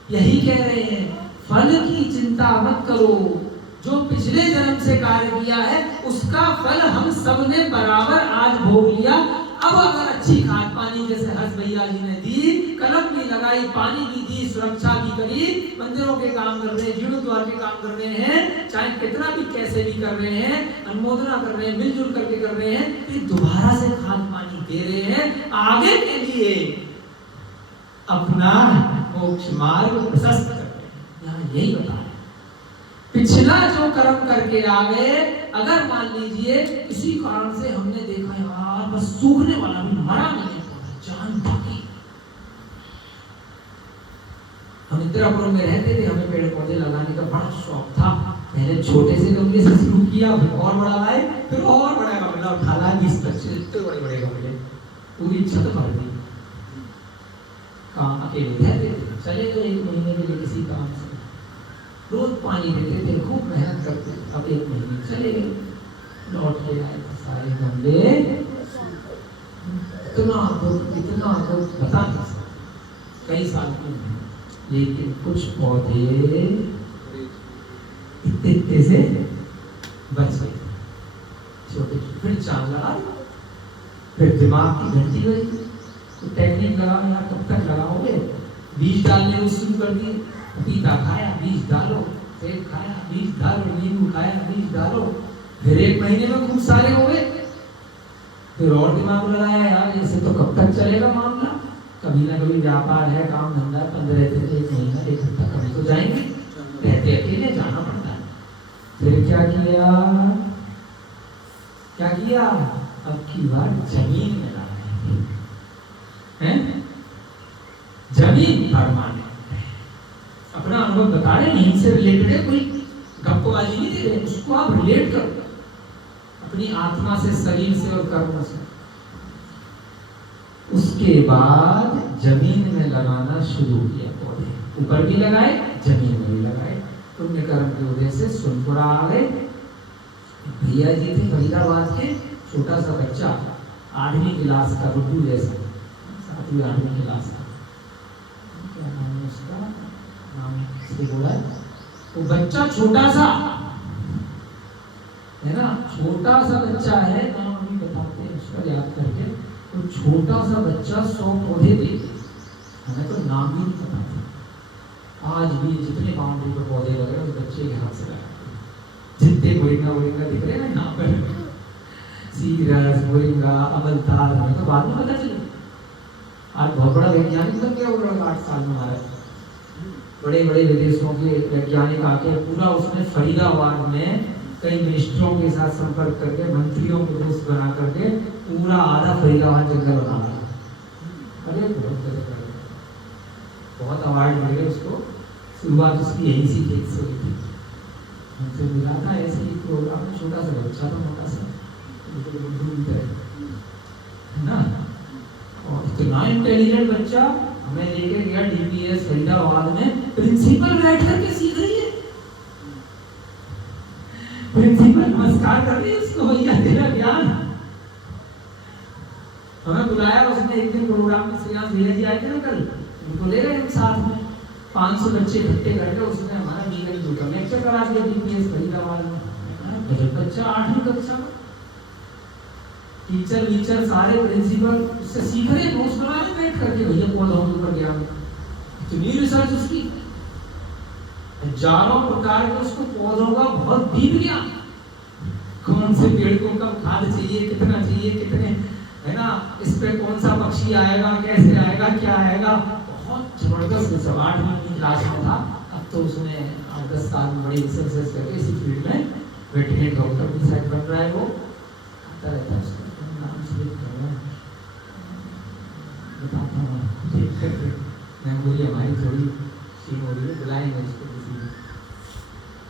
यही कह रहे हैं, फल की चिंता मत करो, जो पिछले जन्म से कार्य किया है उसका फल हम सब ने बराबर आज भोग लिया। अब अगर अच्छी खाद पानी जैसे हर्ष भैया जी ने दी, कलम भी लगाई, पानी भी दी, सुरक्षा भी करी, मंदिरों के काम कर रहे हैं, जीर्णोद्वार के काम कर रहे हैं, चाहे कितना भी कैसे भी कर रहे हैं, अनुमोदना कर रहे हैं, मिलजुल करके कर रहे हैं, फिर दोबारा से खाद पानी दे रहे हैं आगे के लिए अपना मोक्ष मार्ग प्रशस्त कर रहे हैं। यही बता रहे, पिछला जो कर्म करके आ गए, अगर मान लीजिए किसी कारण से हमने देखा यार बस सूखने वाला भी मरा नहीं, जान बाकी। हम इंदिरापुर में रहते थे, हमें पेड़ पौधे लगाने का बड़ा शौक था। पहले छोटे से गमले से शुरू किया, फिर और बड़ा लाए, फिर और बड़ा गमला उठा लाए, 20-25 इतने बड़े बड़े गमले, पूरी छत भर दी। काम अकेले रहते थे, चले तो 1 महीने के लिए किसी काम से, रोज पानी देते थे, खूब मेहनत करते। अब 1 महीने चले गए, लौट के आए सारे गमले इतना बता नहीं सकते, कई साल की, लेकिन कुछ पौधे इतने से बच गए, छोटे। फिर चांद लगा, फिर दिमाग की घंटी बजी, तो टेक्निक लगाओ यार, कब तक लगाओगे? बीज डालने शुरू कर दिए, पपीता खाया, बीज डालो, सेब खाया, बीज डालो, नींबू खाया, बीज डालो, फिर 1 महीने में खूब सारे हो गए। फिर और दिमाग लगाया यार, ऐसे तो कब तक चलेगा मामला, कभी ना कभी व्यापार है, काम धंधा, 15 दिन, 1 महीना, 1 हफ्ता कभी तो जाएंगे, रहते अकेले जाना पड़ता है। फिर क्या किया, अब की बार जमीन में लगाए हैं, जमीन परमानेंट। अपना अनुभव बता रहे हैं, यहीं से रिलेटेड है, कोई गप्पबाजी नहीं दे रहे, उसको आप रिलेट करो अपनी आत्मा से, शरीर से और कर्म से। उसके बाद जमीन में लगाना शुरू किया पौधे, ऊपर भी लगाए, जमीन में भी लगाए। पुण्य कर्म की वजह से सुनपुरा आ गए। भैया जी थे फरीदाबाद के, छोटा सा बच्चा, 8वीं क्लास का, रुड्डू जैसा, 7वीं 8वीं क्लास का, क्या नाम है उसका, नाम से बोला है, वो बच्चा छोटा सा है ना, छोटा सा बच्चा है, नाम अभी बताते हैं उसका याद करके। तो छोटा सा बच्चा 100 पौधे दे, हमें तो नाम भी नहीं पता था। आज भी जितने बाउंड्री पर पौधे लग रहे हैं उस बच्चे के हाथ से लगाते, जितने मोरिंगा दिख रहे हैं ना यहाँ पर, सीरस, मोरिंगा, अमलताल, हमें तो बाद में पता चला। आज बहुत बड़ा वैज्ञानिक बन गया वो लड़का, 8 साल में हमारा। बड़े बड़े विदेशों के वैज्ञानिक आके पूरा उसने फरीदाबाद में कई मिनिस्टरों के साथ संपर्क करके, मंत्रियों को दोस्त बना करके पूरा आधा फरीदाबाद जंगल बना रहा। अरे बहुत अवार्ड मिले उसको, शुरुआत उसकी यही सी खेत से हुई थी। हमसे मिला था ऐसे ही प्रोग्राम में, छोटा सा बच्चा था, मोटा सा ना, और इतना इंटेलिजेंट बच्चा, हमें लेके गया डीपीएस फरीदाबाद में, प्रिंसिपल बैठ करके सीख रही है, प्रिंसिपल नमस्कार कर रही है उसको, भैया तेरा ज्ञान। हमें बुलाया उसने एक दिन प्रोग्राम में, श्रीनाथ भैया जी आए थे ना कल, उनको ले गए हम साथ में, 500 बच्चे इकट्ठे करके उसने हमारा लीगल टूटर लेक्चर करा दिया डीपीएस फरीदाबाद में। बच्चा 8वीं कक्षा में, टीचर वीचर सारे प्रिंसिपल उससे सीख रहे, नोट्स बना रहे बैठ करके, भैया पौधों के ऊपर ज्ञान, इतनी रिसर्च उसकी, हजारों प्रकार के उसको पौधों का बहुत डीप ज्ञान, कौन से पेड़ को कब खाद चाहिए, कितना चाहिए, कितने, है ना, इस पे कौन सा पक्षी आएगा, कैसे आएगा, क्या आएगा, बहुत जबरदस्त रिसर्च। 8वीं क्लास में था, अब तो उसने 8-10 साल में बड़ी रिसर्च करके इसी फील्ड में वेटरनरी डॉक्टर की साइड बन रहा है। वो आता रहता है, उसका नाम से बताता हूँ, मैं बोली हमारी थोड़ी सीन हो रही है, बुलाएंगे उसको किसी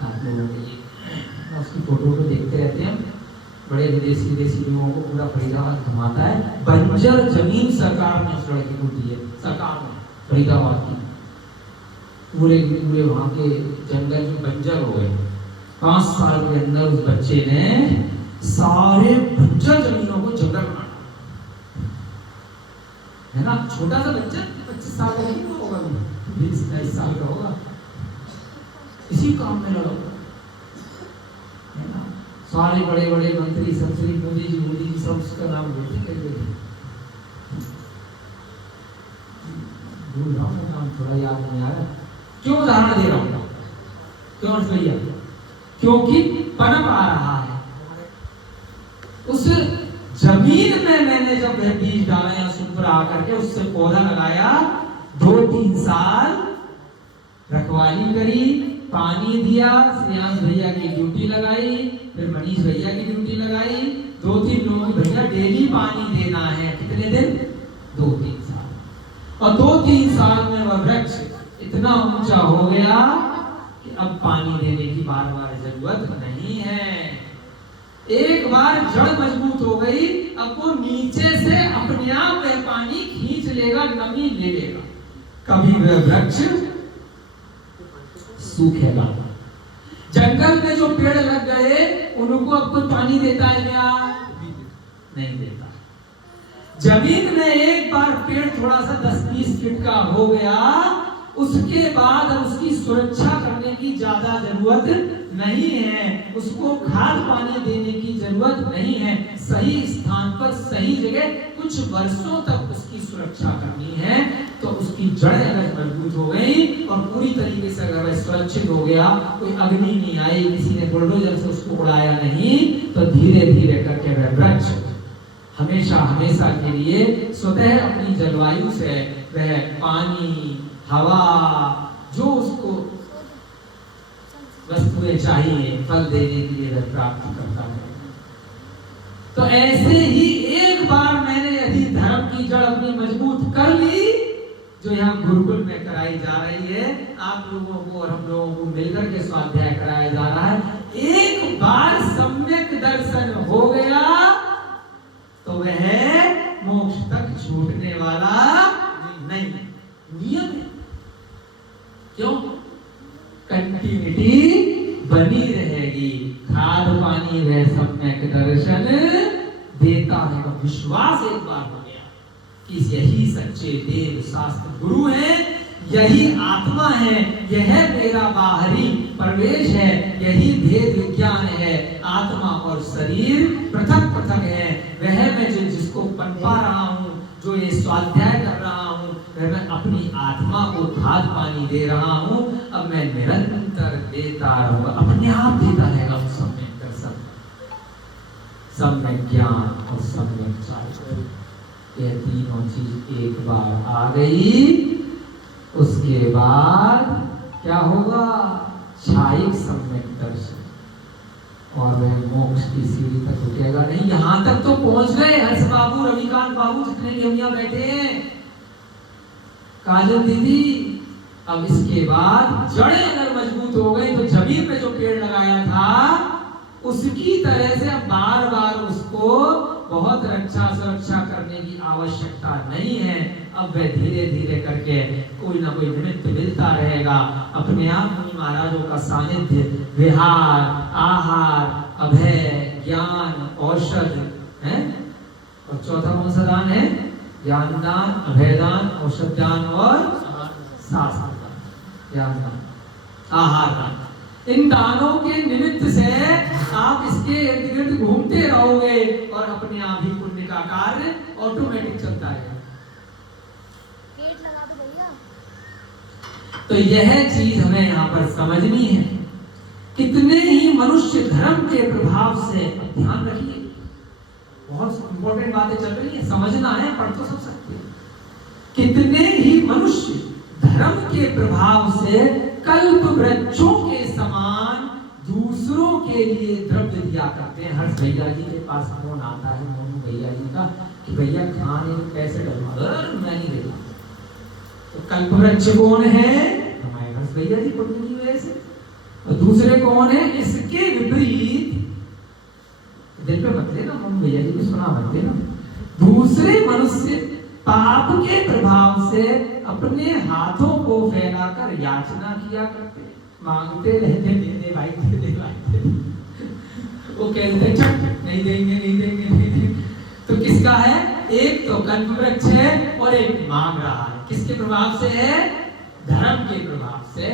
आप लोगों के लिए, उसकी फोटो को देखते रहते हैं। बड़े विदेशी लोगों को पूरा फरीदाबाद घुमाता है। बंजर जमीन सरकार ने उस लड़के को दी है, सरकार ने फरीदाबाद की, पूरे वहाँ के जंगल में बंजर हो गए। 5 साल के अंदर उस बच्चे ने सारे बंजर जमीनों को जंगल बना, है ना। छोटा सा बच्चा 25 साल का नहीं होगा, 20-22 साल का होगा, इसी काम में लगा हुआ है ना। सारे बड़े बड़े मंत्री सब श्री मोदी जी सब उसका नाम लेते कहते भूल रहा हूँ नाम, थोड़ा याद नहीं आ रहा। क्यों उदाहरण दे रहा हूँ, क्यों भैया, क्योंकि पनप आ रहा है। उस जमीन में मैंने जब वह बीज डाला या सुपर आकर के उससे पौधा लगाया, 2-3 साल रखवाली करी, पानी दिया, श्रेयांश भैया की ड्यूटी लगाई, फिर मनीष भैया की ड्यूटी लगाई, 2-3 लोगों को भैया डेली पानी देना है। कितने दिन? 2-3 साल। और 2-3 साल में वह वृक्ष इतना ऊंचा हो गया कि अब पानी देने की बार बार जरूरत नहीं है। एक बार जड़ मजबूत हो गई, अब वो नीचे से अपने आप वह पानी खींच लेगा, नमी ले लेगा, कभी वह वृक्ष सूखेगा। जंगल में जो पेड़ लग गए उनको अब कोई पानी देता है क्या? नहीं देता। जमीन में एक बार पेड़ थोड़ा सा 10-20 फीट का हो गया, उसके बाद उसकी सुरक्षा करने की ज्यादा जरूरत नहीं है, उसको खाद पानी देने की जरूरत नहीं है। सही स्थान पर सही जगह कुछ वर्षों तक उसकी सुरक्षा करनी है। तो उसकी जड़ अगर मजबूत हो गई और पूरी तरीके से अगर वह सुरक्षित हो गया, कोई अग्नि नहीं आई, किसी ने बुलडोजर से उसको उड़ाया नहीं, तो धीरे धीरे करके वह वृक्ष हमेशा हमेशा के लिए स्वतः अपनी जलवायु से वह पानी, हवा, जो उसको वस्तुएं चाहिए फल देने के लिए वह प्राप्त करता है। तो ऐसे ही एक बार मैंने यदि धर्म की जड़ अपनी मजबूत कर ली, जो यहाँ गुरुकुल में कराई जा रही है, आप लोगों को और हम लोगों को मिलकर के स्वाध्याय कराया जा रहा है, एक बार सम्यक दर्शन हो गया तो वह मोक्ष तक छूटने वाला नहीं। नियम है, क्यों? कंटिन्यूटी बनी रहेगी। खाद पानी वह सम्यक दर्शन देता है। तो विश्वास एक बार हो गया कि यही सच्चे देव शास्त्र गुरु हैं, यही आत्मा है, यह मेरा बाहरी प्रवेश है, यही भेद विज्ञान है। आत्मा और शरीर पृथक पृथक है। वह मैं जिसको पनपा रहा हूँ, जो ये स्वाध्याय कर रहा हूँ, मैं अपनी आत्मा को खाद पानी दे रहा हूँ। अब मैं निरंतर देता रहूंगा, अपने आप देता रहेगा। सम्यक दर्शन, सम्यक ज्ञान और सम्यक चारित्र, ये तीनों चीज एक बार आ गई, उसके बाद क्या होगा? क्षायिक सम्यक दर्शन, और वह मोक्ष की सीढ़ी तक रुकेगा नहीं। यहां तक तो पहुंच गए हर्ष बाबू, रविकांत बाबू, जितने भी हम यहाँ बैठे हैं, काजल दीदी। अब इसके बाद जड़ें अगर मजबूत हो गई तो जमीन में जो पेड़ लगाया था उसकी तरह से अब बार बार उसको बहुत रक्षा सुरक्षा करने की आवश्यकता नहीं है। अब वह धीरे धीरे करके कोई ना कोई निमित्त मिलता रहेगा। अपने आप मुनि महाराजों का सानिध्य, विहार, आहार, अभय, ज्ञान, औषध है, और चौथा कौन सा दान है? ज्ञान दान, अभय दान, औषध दान और शास्त्र दान, ज्ञान दान, आहार दान। इन दानों के निमित्त से आप इसके इर्द गिर्द घूमते रहोगे और अपने आप ही पुण्य का कार्य ऑटोमेटिक चलता रहेगा। तो यह चीज हमें यहाँ पर समझनी है। कितने ही मनुष्य धर्म के प्रभाव से, ध्यान रखिए, बहुत इंपॉर्टेंट बातें चल रही है, समझना है, पढ़ तो सब सकते हैं। कितने ही मनुष्य धर्म के प्रभाव से कल्प वृक्षों के समान दूसरों के लिए द्रव्य दिया करते हैं। हर्ष भैया जी के पास फोन आता है, मोनू भैया जी का, कि भैया खाने में पैसे डलवा दो, मैं नहीं देता। तो कल्प वृक्ष कौन है? हमारे हर्ष भैया जी पुण्य की वजह से। और दूसरे कौन है? इसके विपरीत, दिल पे मत लेना, मोनू भैया जी को सुना मत देना। दूसरे मनुष्य पाप के प्रभाव से अपने हाथों को फैलाकर याचना किया करते, मांगते रहते, दे दे भाई, दे दे भाई, वो कहते चट नहीं देंगे, नहीं देंगे, नहीं देंगे। तो किसका है? एक तो कल्प वृक्ष है और एक मांग रहा है। किसके प्रभाव से है? धर्म के प्रभाव से।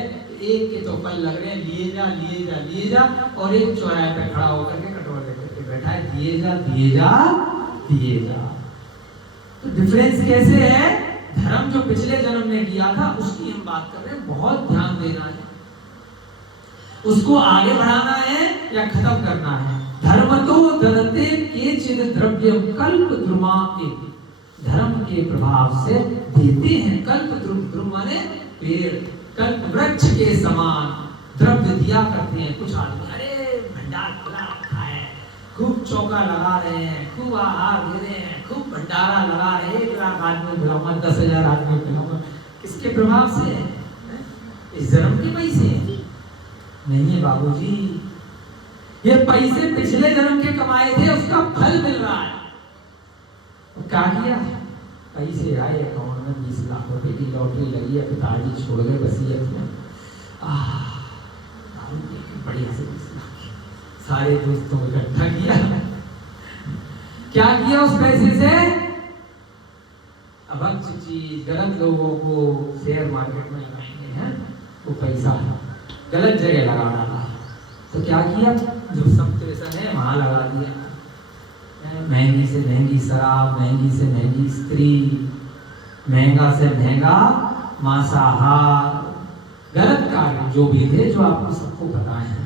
एक के तो फल लग रहे हैं, लिए जा लिए जा लिए जा, और एक चौराहे पे खड़ा होकर के कटोरा लेकर के बैठा है, दिए जा दिए जा दिए जा। तो डिफरेंस कैसे है? धर्म जो पिछले जन्म में किया था उसकी हम बात कर रहे हैं, बहुत ध्यान देना है, उसको आगे बढ़ाना है या खत्म करना है। धर्म तो ददते केचिद द्रव्यम कल्प द्रुमा, धर्म के प्रभाव से देते हैं कल्प द्रुम माने पेड़, कल्प वृक्ष के समान द्रव्य दिया करते हैं। कुछ आदमी अरे भंडार खुला रखा है, खूब चौका लगा रहे हैं, खूब आहार दे रहे हैं, खूब भंडारा लगा रहे हैं, 1 लाख आदमी बुलाऊंगा, 10,000 आदमी बुलाऊंगा। किसके प्रभाव से है? इस जन्म के पैसे नहीं है बाबूजी, ये पैसे पिछले जन्म के कमाए थे, उसका फल मिल रहा है। क्या किया? पैसे आए अकाउंट में, 20 लाख रुपए की लॉटरी लगी है, पिताजी छोड़ गए वसीयत में, बढ़िया से 20 लाख सारे दोस्तों को इकट्ठा किया। क्या किया उस पैसे से? अभक्ष चीज, गलत लोगों को शेयर मार्केट में लगाएंगे हैं, वो पैसा गलत जगह लगा रहा है। तो क्या किया? जो सब पैसा है वहां लगा दिया, महंगी से महंगी शराब, महंगी से महंगी स्त्री, महंगा से महंगा मांसाहार, गलत कार्य जो भी थे, जो आपको सबको पता है,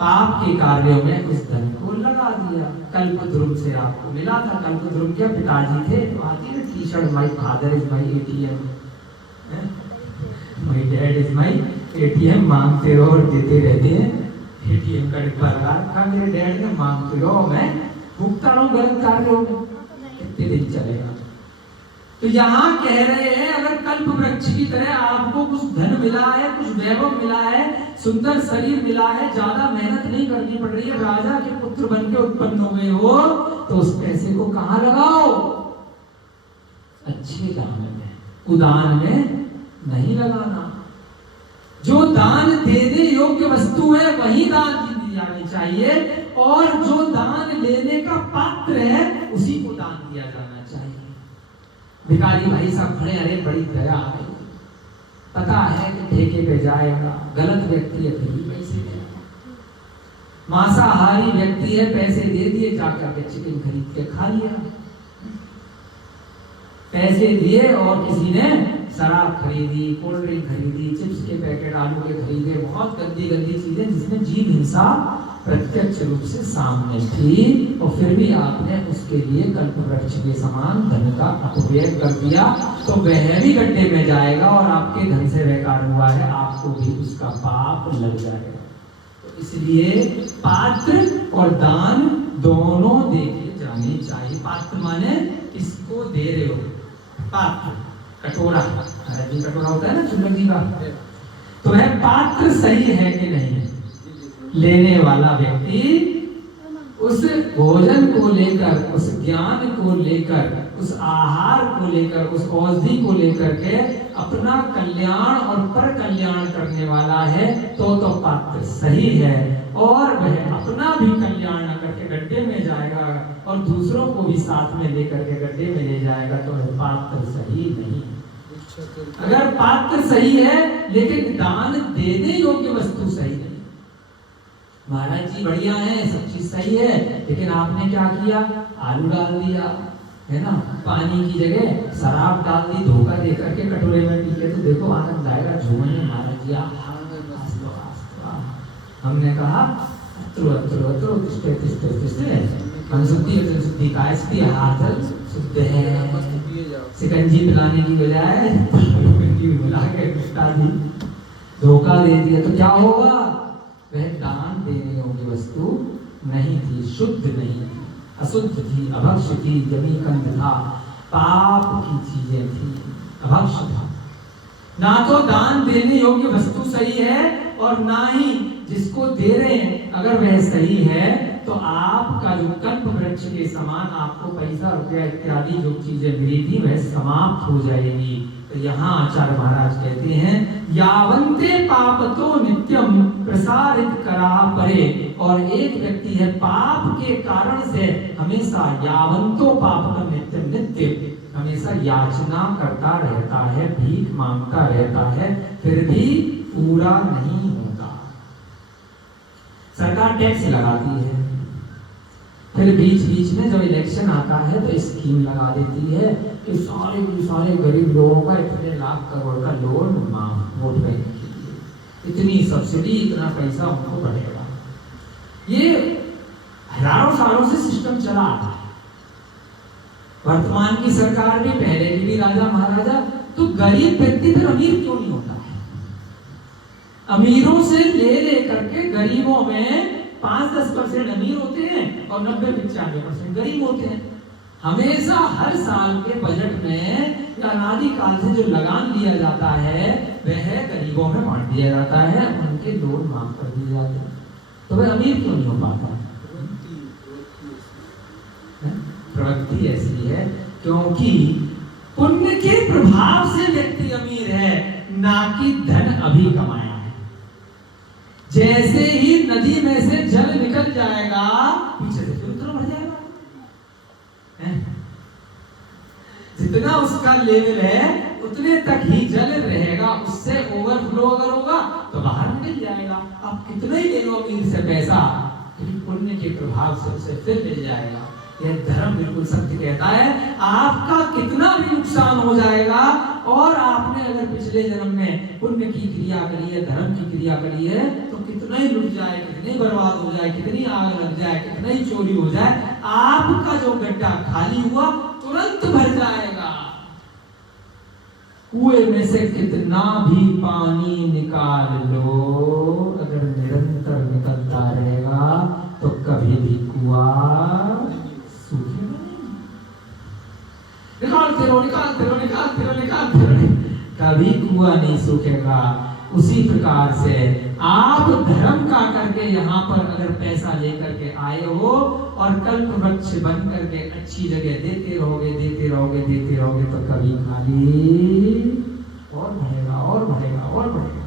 पाप के कार्यों में उस धन को लगा दिया। कल्पद्रुम से आपको मिला था। कल्पद्रुम क्या? पिताजी थे, तो आती है T shirt, my father is my ATM, my dad is my ATM, मांगते रहो और देते रहते हैं। ATM का डिब्बा लगा रखा मेरे डैड ने, मांगते रहो, मैं भुगता रहूं गलत कार्यों में, कितने दिन चलेगा? तो यहाँ कह रहे हैं अगर कल्प वृक्ष की तरह आपको कुछ धन मिला है, कुछ वैभव मिला है, सुंदर शरीर मिला है, ज्यादा मेहनत नहीं करनी पड़ रही है, राजा के पुत्र बन के उत्पन्न हुए हो, तो उस पैसे को कहाँ लगाओ? अच्छे काम में, उदान में नहीं लगाना। जो दान देने योग्य वस्तु है वही दान दी जानी चाहिए, और जो दान लेने का पात्र है उसी को दान दिया जाना चाहिए। भिखारी भाई साहब खड़े, अरे बड़ी दया आ गई, पता है कि ठेके पे जाएगा, गलत व्यक्ति है फिर भी पैसे देगा, मांसाहारी व्यक्ति है, पैसे दे दिए, जाकर के चिकन खरीद के खा लिया, पैसे दिए और किसी ने शराब खरीदी, कोल्ड ड्रिंक खरीदी, चिप्स के पैकेट, आलू के खरीदे, बहुत गंदी गंदी चीजें जिसमें जीव हिंसा प्रत्यक्ष रूप से सामने थी, और फिर भी आपने उसके लिए कल्प वृक्ष के समान धन का अपव्यय कर दिया, तो वह भी गड्ढे में जाएगा और आपके धन से बेकार हुआ है, आपको भी उसका पाप लग जाएगा। तो इसलिए पात्र और दान दोनों देखे जाने चाहिए। पात्र माने किसको दे रहे हो, पात्र कटोरा, कटोरा होता है ना चुम्बक जी का, तो वह पात्र सही है कि नहीं? लेने वाला व्यक्ति उस भोजन को लेकर, उस ज्ञान को लेकर, उस आहार को लेकर, उस औषधि को लेकर के अपना कल्याण और पर कल्याण करने वाला है, तो पात्र सही है, और वह अपना भी कल्याण न करके गड्ढे में जाएगा और दूसरों को भी साथ में लेकर के गड्ढे में ले जाएगा, तो वह पात्र सही नहीं। अगर पात्र सही है लेकिन दान देने योग्य वस्तु सही नहीं, महाराज जी बढ़िया है, सब चीज सही है, लेकिन आपने क्या किया? आलू डाल दिया, है ना, पानी की जगह शराब डाल दी, धोखा दे करके कटोरे में पी के, तो देखो आनंद आएगा, झूमने महाराज जी हमने कहा अत्रो अत्रो अत्रो तिष्ठे तिष्ठे तिष्ठे मनसुद्धि अतिशुद्धि कायस्ति हाथल शुद्ध है। सिकंजी पिलाने की बजाय मिला के धोखा दे दिया, तो क्या होगा? वह दान देने योग्य वस्तु नहीं थी, शुद्ध नहीं थी, अशुद्ध थी, अभक्ष थी, जमी कंद था, पाप की चीजें थी, अभक्ष था। ना तो दान देने योग्य वस्तु सही है और ना ही जिसको दे रहे हैं अगर वह सही है, तो आपका जो कल्प वृक्ष के समान आपको पैसा रुपया इत्यादि जो चीजें मिली थी वह समाप्त हो जाएगी। तो यहाँ आचार्य महाराज कहते हैं यावंते पापतो नित्यम प्रसारित करा परे, और एक व्यक्ति है पाप के कारण से हमेशा यावंतो पापतो नित्यम, नित्य हमेशा याचना करता रहता है, भीख मांगता रहता है, फिर भी पूरा नहीं होता। सरकार टैक्स लगाती है, फिर बीच बीच में जब इलेक्शन आता है तो स्कीम लगा देती है कि सारे गरीब लोगों का इतने लाख करोड़ का लोन माफ वोट बैंक के लिए, इतनी सब्सिडी, इतना पैसा उनको बढ़ेगा। ये हजारों सालों से सिस्टम चला आता है। वर्तमान की सरकार भी, पहले की भी राजा महाराजा, तो गरीब व्यक्ति फिर अमीर क्यों नहीं होता है? अमीरों से ले करके गरीबों में 5-10% अमीर होते हैं और 90-95% गरीब होते हैं। हमेशा हर साल के बजट में या अनादिकाल से जो लगान दिया जाता है वह गरीबों में बांट दिया जाता है, उनके लोन माफ कर दिए जाते हैं। तो वह अमीर क्यों नहीं हो पाता? प्रवृत्ति ऐसी है क्योंकि पुण्य के प्रभाव से व्यक्ति अमीर है, ना कि धन अभी कमाया है। जैसे ही नदी में से जल निकल जाएगा, पीछे से फिर उतना भर जाएगा। जितना उसका लेवल है उतने तक ही जल रहेगा, उससे ओवरफ्लो अगर होगा तो बाहर निकल जाएगा। अब कितना ही ले लो अमीर से पैसा, पुण्य के प्रभाव से उसे फिर मिल जाएगा। यह धर्म बिल्कुल सत्य कहता है। आपका कितना भी नुकसान हो जाएगा और आपने अगर पिछले जन्म में पुण्य की क्रिया करी है, धर्म की क्रिया करी है, तो कितना ही लुट जाए, कितनी बर्बाद हो जाए, कितनी आग लग जाए, कितना ही चोरी हो जाए, आपका जो गड्ढा खाली हुआ तुरंत भर जाएगा। कुएं में से कितना भी पानी निकाल लो, अगर निरंतर निकलता रहेगा तो कभी भी कुआं सूखेगा नहीं। निकालते रहो, निकालते रहो, निकालते रहो, निकालते रहो, कभी कुआं नहीं सूखेगा। उसी प्रकार से आप धर्म का करके यहाँ पर अगर पैसा लेकर के आए हो और कल्प वृक्ष बन करके अच्छी जगह देते रहोगे, देते रहोगे, देते रहोगे, तो कभी खाली और बढ़ेगा और बढ़ेगा और बढ़ेगा।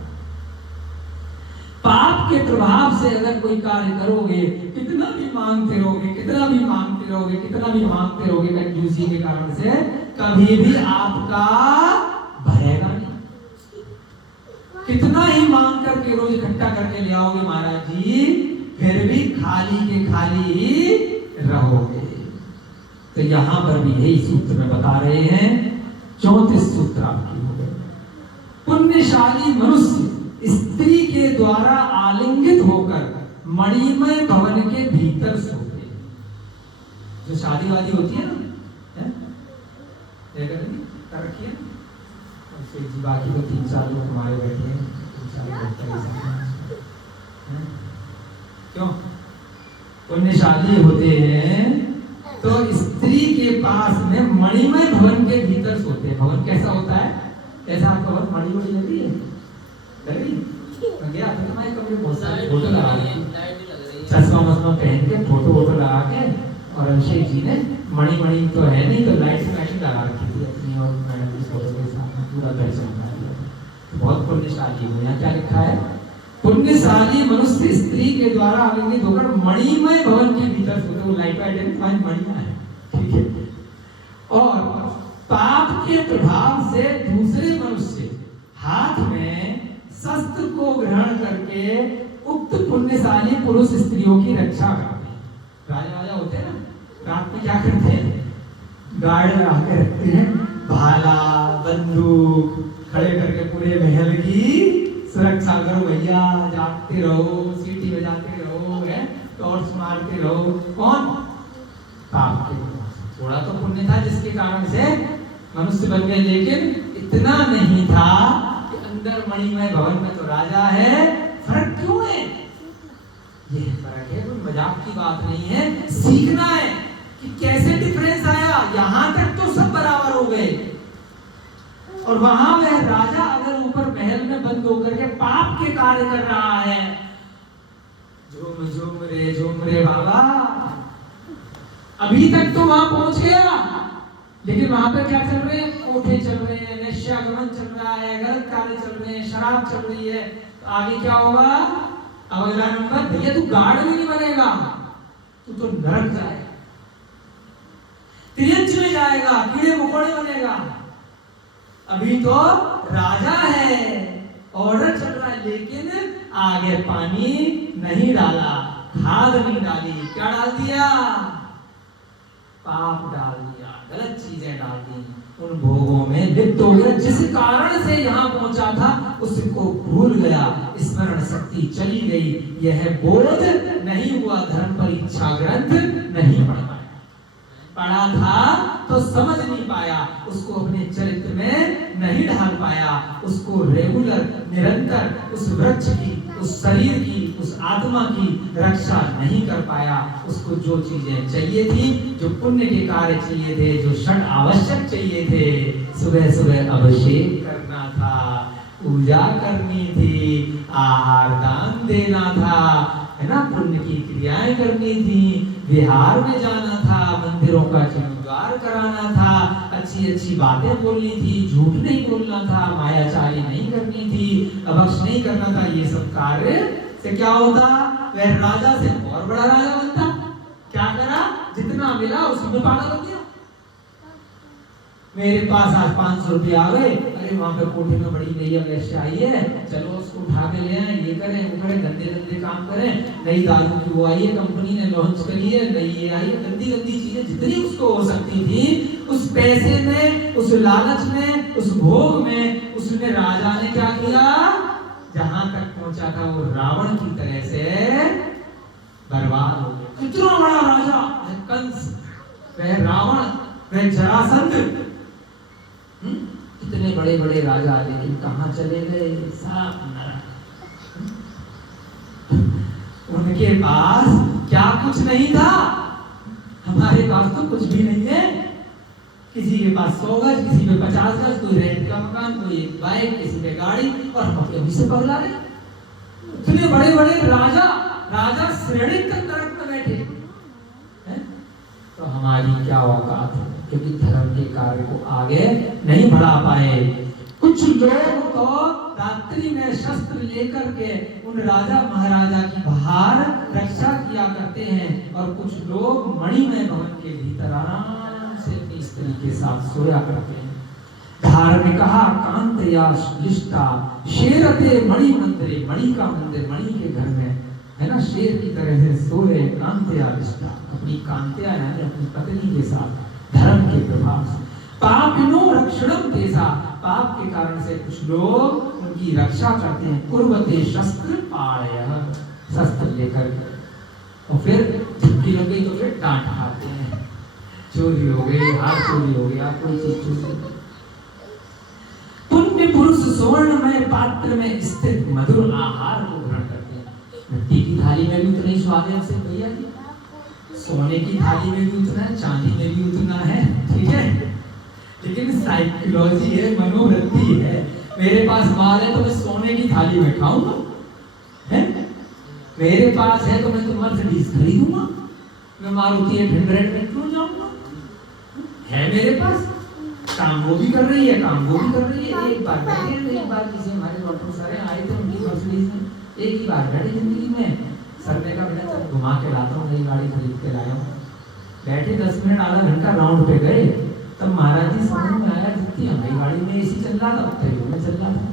पाप के प्रभाव से अगर कोई कार्य करोगे, कितना भी मांगते रहोगे, कितना भी मांगते रहोगे, कितना भी मांगते रहोगे, कंजूसी के कारण से कभी भी आपका भरेगा नहीं। कितना ही मांग करके रोज इकट्ठा करके ले आओगे महाराज जी, फिर भी खाली के खाली ही रहोगे। तो यहां पर भी यही सूत्र में बता रहे हैं। 34 सूत्र आपकी हो गए। पुण्यशाली मनुष्य स्त्री के द्वारा आलिंगित होकर मणिमय भवन के भीतर सोते हैं। जो शादी वादी होती है ना, कर रखी है, बाकी तो 3-4 लोग हमारे बैठे हैं, क्यों? पुण्यशाली होते हैं तो स्त्री के पास में मणिमय भवन के भीतर सोते हैं। भवन कैसा होता है? कैसा आपका भवन? मणि मणि लगी है, गया तो तुम्हारे कमरे बहुत सारे फोटो लगा के, चश्मा वश्मा पहन के, फोटो वोटो लगा के, और अभिषेक जी ने मणि मणि तो है नहीं तो लाइट लगा रखी थी अपनी और मैडम की फोटो के साथ, पूरा घर चमका दिया। बहुत पुण्यशाली हो। यहाँ क्या लिखा है? पुण्यशाली मनुष्य स्त्री के द्वारा आलिंगित होकर मणिमय भवन के भीतर सोते। वो लाइट वाइट है, मणिया है, ठीक है। और पाप के प्रभाव से दूसरे मनुष्य हाथ में शस्त्र को ग्रहण करके उक्त पुण्यशाली पुरुष स्त्रियों की रक्षा करते हैं। राजा राजा होते हैं ना, रात में क्या करते हैं? गार्ड लगा के रखते हैं, भाला बंदूक खड़े करके पूरे महल की सुरक्षा करो भैया, जागते रहो, सीटी बजाते रहो, है टॉर्च मारते रहो। कौन? पाप के। थोड़ा तो पुण्य था जिसके कारण से मनुष्य बन गए, लेकिन इतना नहीं था कि अंदर मणिमय भवन में तो राजा है। फर्क क्यों है? ये फर्क है, कोई मजाक की बात नहीं है, सीखना है कि कैसे डिफरेंस आया। यहां तक तो सब बराबर हो गए और वहां वह राजा अगर ऊपर महल में बंद होकर के पाप के कार्य कर रहा है, झूम रे बाबा, अभी तक तो वहां पहुंच गया, लेकिन वहां पे क्या चल रहे हैं? कोठे चल रहे हैं, नशागमन चल रहा है, गलत कार्य चल रहे हैं, शराब चल रही है। तो आगे क्या होगा? अगला नंबर, भैया तू गार्ड भी नहीं बनेगा, तू तो नरक जाएगा। तिरंज में जाएगा, कीड़े मकोड़े बनेगा। अभी तो राजा है, ऑर्डर चल रहा है, लेकिन आगे पानी नहीं डाला, खाद नहीं डाली, क्या डाल दिया? पाप डाल दिया, गलत चीजें डाल दी, उन भोगों में लिप्त हो गया। जिस कारण से यहाँ पहुंचा था उसको भूल गया, स्मरण शक्ति चली गई, यह बोध नहीं हुआ, धर्म पर इच्छा ग्रंथ नहीं पढ़ पाया, पढ़ा था तो समझ नहीं पाया, उसको अपने चरित्र में नहीं ढाल पाया, उसको रेगुलर निरंतर उस वृक्ष की, उस शरीर की, उस आत्मा की रक्षा नहीं कर पाया। उसको जो चीजें चाहिए थी, जो पुण्य के कार्य चाहिए थे, जो षड आवश्यक चाहिए थे, सुबह सुबह अभिषेक करना था, पूजा करनी थी, आहार दान देना था, है ना, पुण्य की क्रियाएं करनी थी, विहार में जाना था, मंदिरों का जीर्णोद्धार कराना था, अच्छी अच्छी बातें बोलनी थी, झूठ नहीं बोलना था, मायाचारी नहीं करनी थी, अभक्ष नहीं करना था। ये सब कार्य से क्या होता? वह राजा से और बड़ा राजा बनता। क्या करा? जितना मिला उसी में पागल हो गया। मेरे पास आज 500 रुपये आ गए, अरे वहां पे कोठे में बड़ी नई वैश्य आई है, चलो उसको उठा के ले आए, ये करें वो करें, गंदे गंदे काम करें, नई दारू की वो आई है, कंपनी ने लॉन्च करी है, नई ये आई है, गंदी गंदी चीजें जितनी उसको हो सकती थी, उस पैसे में, उस लालच में, उस भोग में, उसने राजा ने क्या किया? जहां तक पहुंचा था वो रावण की तरह से बर्बाद हो गया। कितना बड़ा राजा है कंस, वह रावण, वह जरासंध, कितने बड़े बड़े राजा, लेकिन कहां चले गए? सब नरक। उनके पास क्या कुछ नहीं था, हमारे पास तो कुछ भी नहीं है। किसी के पास 100 गज, किसी पे 50 गज, कोई रेंट का मकान, कोई एक बाइक, किसी पे गाड़ी, और हम अपने से पगला रहे। इतने बड़े बड़े राजा, राजा श्रेणी तक नरक में बैठे हैं, तो हमारी क्या औकात है? क्योंकि धर्म के कार्य को आगे नहीं बढ़ा पाए। कुछ लोग तो रात्रि में शस्त्र लेकर के उन राजा महाराजा की बाहर रक्षा किया करते हैं, और कुछ लोग मणिमय भवन के भीतर आराम से अपनी स्त्री के साथ सोया करते हैं। धार्मिक कहा कांतया लिष्टा शेरते मणि मंदिरे, मणि का मंदिर, मणि के घर में, है ना, शेर की तरह से सो रहे कांतया लिष्टा, अपनी कांत्या यानी अपनी पत्नी के साथ, धर्म के प्रभाव से। पापिनो रक्षणम तेसा, पाप के कारण से कुछ लोग उनकी रक्षा करते हैं। कुर्वते शस्त्र पाणयः, शस्त्र लेकर, और फिर झपकी लग गई तो फिर डांट खाते हैं, चोरी हो गई, हाथ चोरी हो गया, कोई चीज चोरी। पुण्य पुरुष स्वर्णमय पात्र में स्थित मधुर आहार को ग्रहण करते हैं। मिट्टी की थाली में भी उतना ही स्वाद है से भैया जी, सोने की थाली में भी उतना है, चांदी में भी उतना है, ठीक है, लेकिन साइकोलॉजी है, मनोवृत्ति है। मेरे पास माल है तो मैं सोने की थाली में खाऊंगा, है, मेरे पास है तो मैं तो मर्सिडीज खरीदूंगा, मैं मारुति 800 में क्यों जाऊंगा? है मेरे पास, काम वो भी कर रही है, काम वो भी कर रही है। एक बार बैठे, एक बार किसी हमारे डॉक्टर सर आए थे, उनकी मर्सिडीज में एक ही बार बैठे जिंदगी में, सर ने कहा बेटा चल घुमा के लाता हूँ, नई गाड़ी खरीद के लाया हूँ। बैठे 10 मिनट आधा घंटा राउंड पे गए, तब महाराज जी समझ में आया जितनी हमारी गाड़ी में एसी चल रहा था उतना में चल रहा था,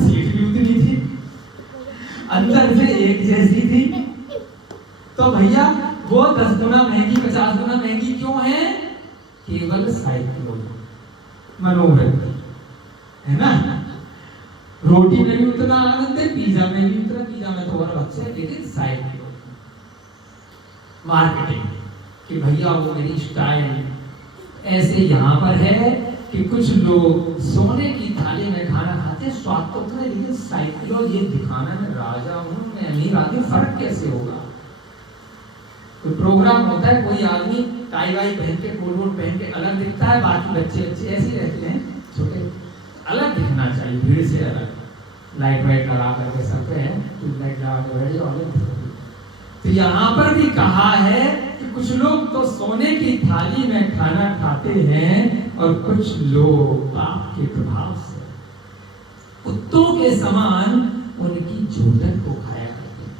सीट भी उतनी थी, अंदर से एक जैसी थी। तो भैया वो 10 गुना महंगी, 50 गुना महंगी क्यों है? केवल साइकोलॉजी, मनोवृत्ति, है ना। रोटी में भी उतना आनंद है, पिज्जा में भी उतना, पिज्जा में तो और अच्छा है, लेकिन साइकोलॉजी, मार्केटिंग, कि भैया वो मेरी स्टाइल। ऐसे यहाँ पर है कि कुछ लोग सोने की थाली में खाना खाते, स्वाद तो उतना, लेकिन साइकोलॉजी दिखाना मैं राजा हूँ, मैं अमीर आदमी, फर्क कैसे होगा? कोई प्रोग्राम होता है, कोई आदमी टाई वाई पहन के, कोट वोट पहन के अलग दिखता है, बाकी बच्चे अच्छे ऐसे रहते हैं, छोटे, अलग दिखना चाहिए, भीड़ से अलग, लाइट वाइट लगा करके सब पे है, ट्यूबलाइट लगा के बैठ जाओ। तो यहाँ पर भी कहा है कि कुछ लोग तो सोने की थाली में खाना खाते हैं, और कुछ लोग पाप के प्रभाव से कुत्तों के समान उनकी जोतन को खाया करते हैं।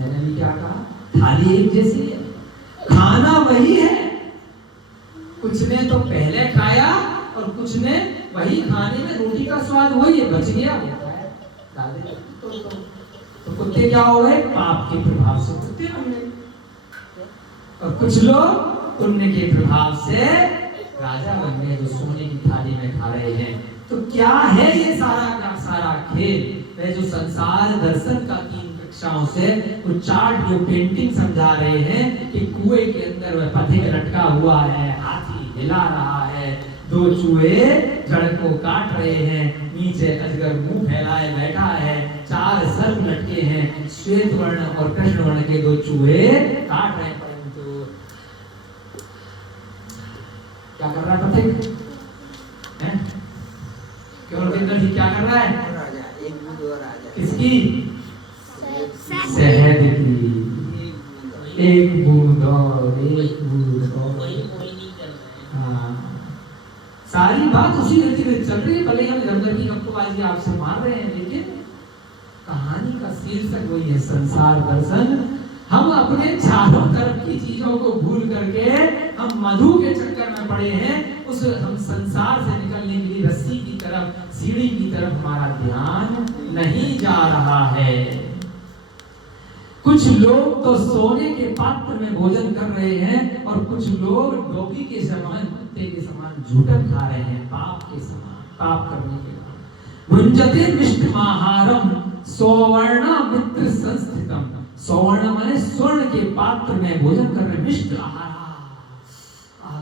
मैंने भी क्या कहा, थाली एक जैसी है, खाना वही है, कुछ ने तो पहले खाया और कुछ ने वही खाने में रोटी का स्वाद वही है, बच गया दादे। तो कुत्ते क्या हो गए? पाप के प्रभाव से कुत्ते बन गए। और कुछ लोग पुण्य के प्रभाव से राजा बन गए, जो सोने की थाली में खा रहे हैं। तो क्या है ये सारा का सारा खेल? वह जो संसार दर्शन का 3 कक्षाओं से वो चार्ट जो पेंटिंग समझा रहे हैं कि कुएं के अंदर वह पथिक लटका हुआ है, हाथी हिला रहा है, 2 चूहे जड़ को काट रहे हैं, नीचे अजगर मुंह फैलाए बैठा है, 4 सर्प लटके हैं, श्वेत वर्ण और कृष्ण वर्ण के 2 चूहे काट रहे हैं। परंतु क्या कर रहा है पथिक? क्यों जी क्या कर रहा है? किसकी? शहद की एक बूंद और एक बूंद और। हाँ, सारी बात उसी नृत्य में चल रही है। भले हम धर्म की गप्पोबाजी आपसे मार रहे हैं, लेकिन कहानी का शीर्षक वही है, संसार दर्शन। हम अपने चारों तरफ की चीजों को भूल करके हम मधु के चक्कर में पड़े हैं। उस हम संसार से निकलने के लिए रस्सी की तरफ, सीढ़ी की तरफ हमारा ध्यान नहीं जा रहा है। कुछ लोग तो सोने के पात्र में भोजन कर रहे हैं और कुछ लोग डोबी के समान, कुत्ते के समान झूठन खा रहे हैं, पाप के समान, पाप करने के बाद। भुंजते मिष्टमाहारम सौवर्ण मित्र संस्थितम। सौवर्ण माने स्वर्ण के पात्र में भोजन कर रहे, मिष्ट आहार,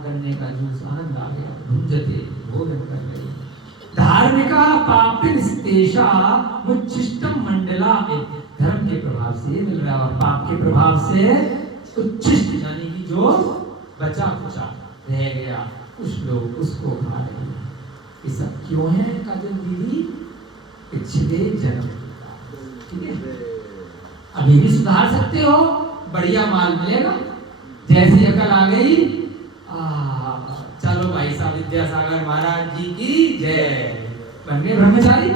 गन्ने का जूस, आनंद आ गया। भुंजते भोजन कर रहे। धार्मिका पापिन स्तेषा मुच्छिष्टम मंडला। धर्म के प्रभाव से मिल रहा है और पाप के प्रभाव से उच्छिष्ट यानी कि जो बचा कुचा रह गया, कुछ लोग उसको खा रहे हैं। ये सब क्यों है काजल दीदी? पिछले जन्म। ठीक है, अभी भी सुधार सकते हो, बढ़िया माल मिलेगा। जैसी अकल आ गई, चलो भाई साहब विद्यासागर महाराज जी की जय, बन गए ब्रह्मचारी।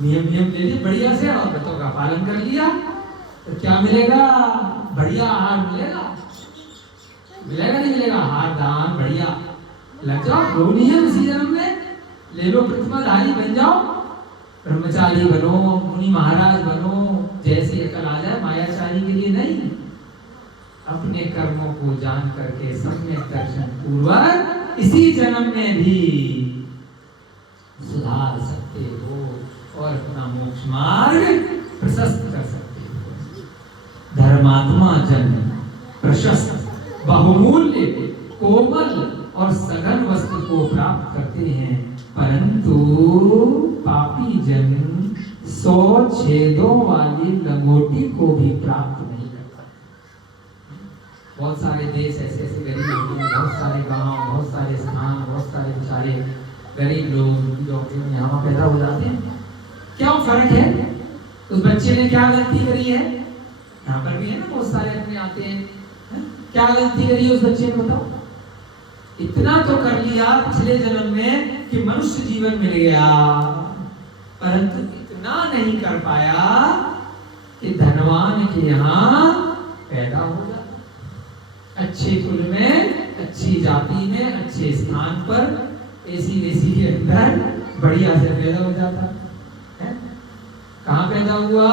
नियम ले लिए बढ़िया से और व्रतों का पालन कर लिया, तो क्या मिलेगा? बढ़िया आहार मिलेगा। मिलेगा नहीं मिलेगा? आहार दान बढ़िया लग जाओ। दो नियम इसी जन्म में ले लो, प्रतिमाधारी बन जाओ, ब्रह्मचारी बनो, मुनि महाराज बनो, जैसी अकल आ जाए। मायाचारी के लिए नहीं, अपने कर्मों को जान करके सम्यक दर्शन पूर्वक इसी जन्म में भी सुधार सकते हो और अपना मोक्ष मार्ग प्रशस्त कर सकते हो। धर्मात्मा जन प्रशस्त, बहुमूल्य, कोमल और सघन वस्तु को प्राप्त करते हैं, परंतु पापी जन 100 छेदों वाली लंगोटी को भी प्राप्त नहीं करता। बहुत सारे देश ऐसे ऐसे गरीब होते हैं, बहुत सारे गांव, बहुत सारे स्थान, बहुत सारे बेचारे गरीब लोग जो यहाँ पैदा हो जाते हैं। क्या फर्क है? उस बच्चे ने क्या गलती करी है? यहाँ पर भी है ना, बहुत सारे अपने आते हैं, क्या गलती करी है उस बच्चे ने? बताओ। इतना तो कर लिया पिछले जन्म में कि मनुष्य जीवन मिल गया, परंतु इतना नहीं कर पाया कि धनवान के यहाँ पैदा हो जाता, अच्छे कुल में, अच्छी जाति में, अच्छे स्थान पर, एसी वेसी के अंदर बढ़िया से पैदा हो जाता है। कहाँ पैदा हुआ?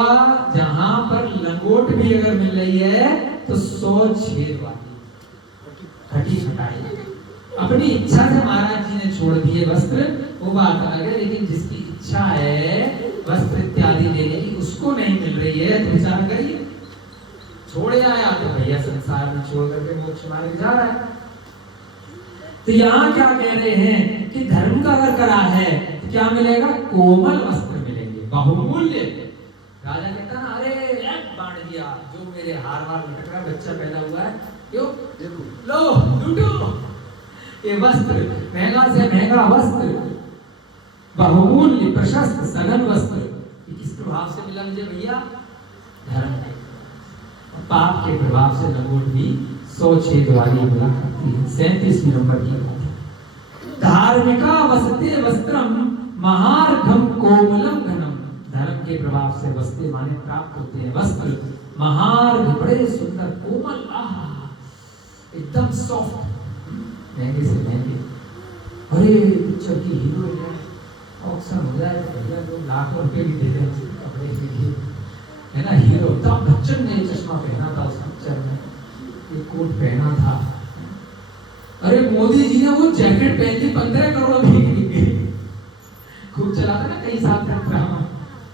जहां पर लंगोट भी अगर मिल रही है तो 100 छेद वाली खटी खटाई। अपनी इच्छा से महाराज जी ने छोड़ दिए वस्त्र, वो बात अलग है, लेकिन जिसकी इच्छा है वस्त्र इत्यादि लेने की, उसको नहीं मिल रही है तो विचार करिए, छोड़ आया तो भैया संसार में छोड़ करके मोक्ष मार्ग जा रहा है। तो यहाँ क्या कह रहे हैं कि धर्म का अगर करा है तो क्या मिलेगा? कोमल वस्त्र मिलेंगे, बहुमूल्य। राजा कहता ना, अरे बांट दिया, जो मेरे हार वार लटक रहा, बच्चा पैदा हुआ है, क्यों लो लूटो ये वस्त्र, महंगा से महंगा वस्त्र, बहुमूल्य, प्रशस्त, सघन वस्त्र। किस प्रभाव से मिला मुझे भैया? धर्म के। पाप के प्रभाव से लंगोट भी 100 छेद वाली मिला करती है। 37 नंबर की बात है। धार्मिका वसते वस्त्रम महार्घम कोमलम घनम। धर्म के प्रभाव से वस्ते माने प्राप्त होते हैं वस्त्र, महार्घ, बड़े सुंदर, कोमल, एकदम सॉफ्ट, महंगे से महंगे। अरे पिक्चर की हीरोइन है, ऑक्शन हो जाए तो भैया लोग लाखों रुपए भी दे दें कपड़े के लिए, है ना। हीरो अमिताभ बच्चन ने चश्मा पहना था उस पिक्चर में, ये कोट पहना था। अरे मोदी जी ने वो जैकेट पहन ली, 15 करोड़ में बिक गई। खूब चला था ना कई साल तक ड्रामा,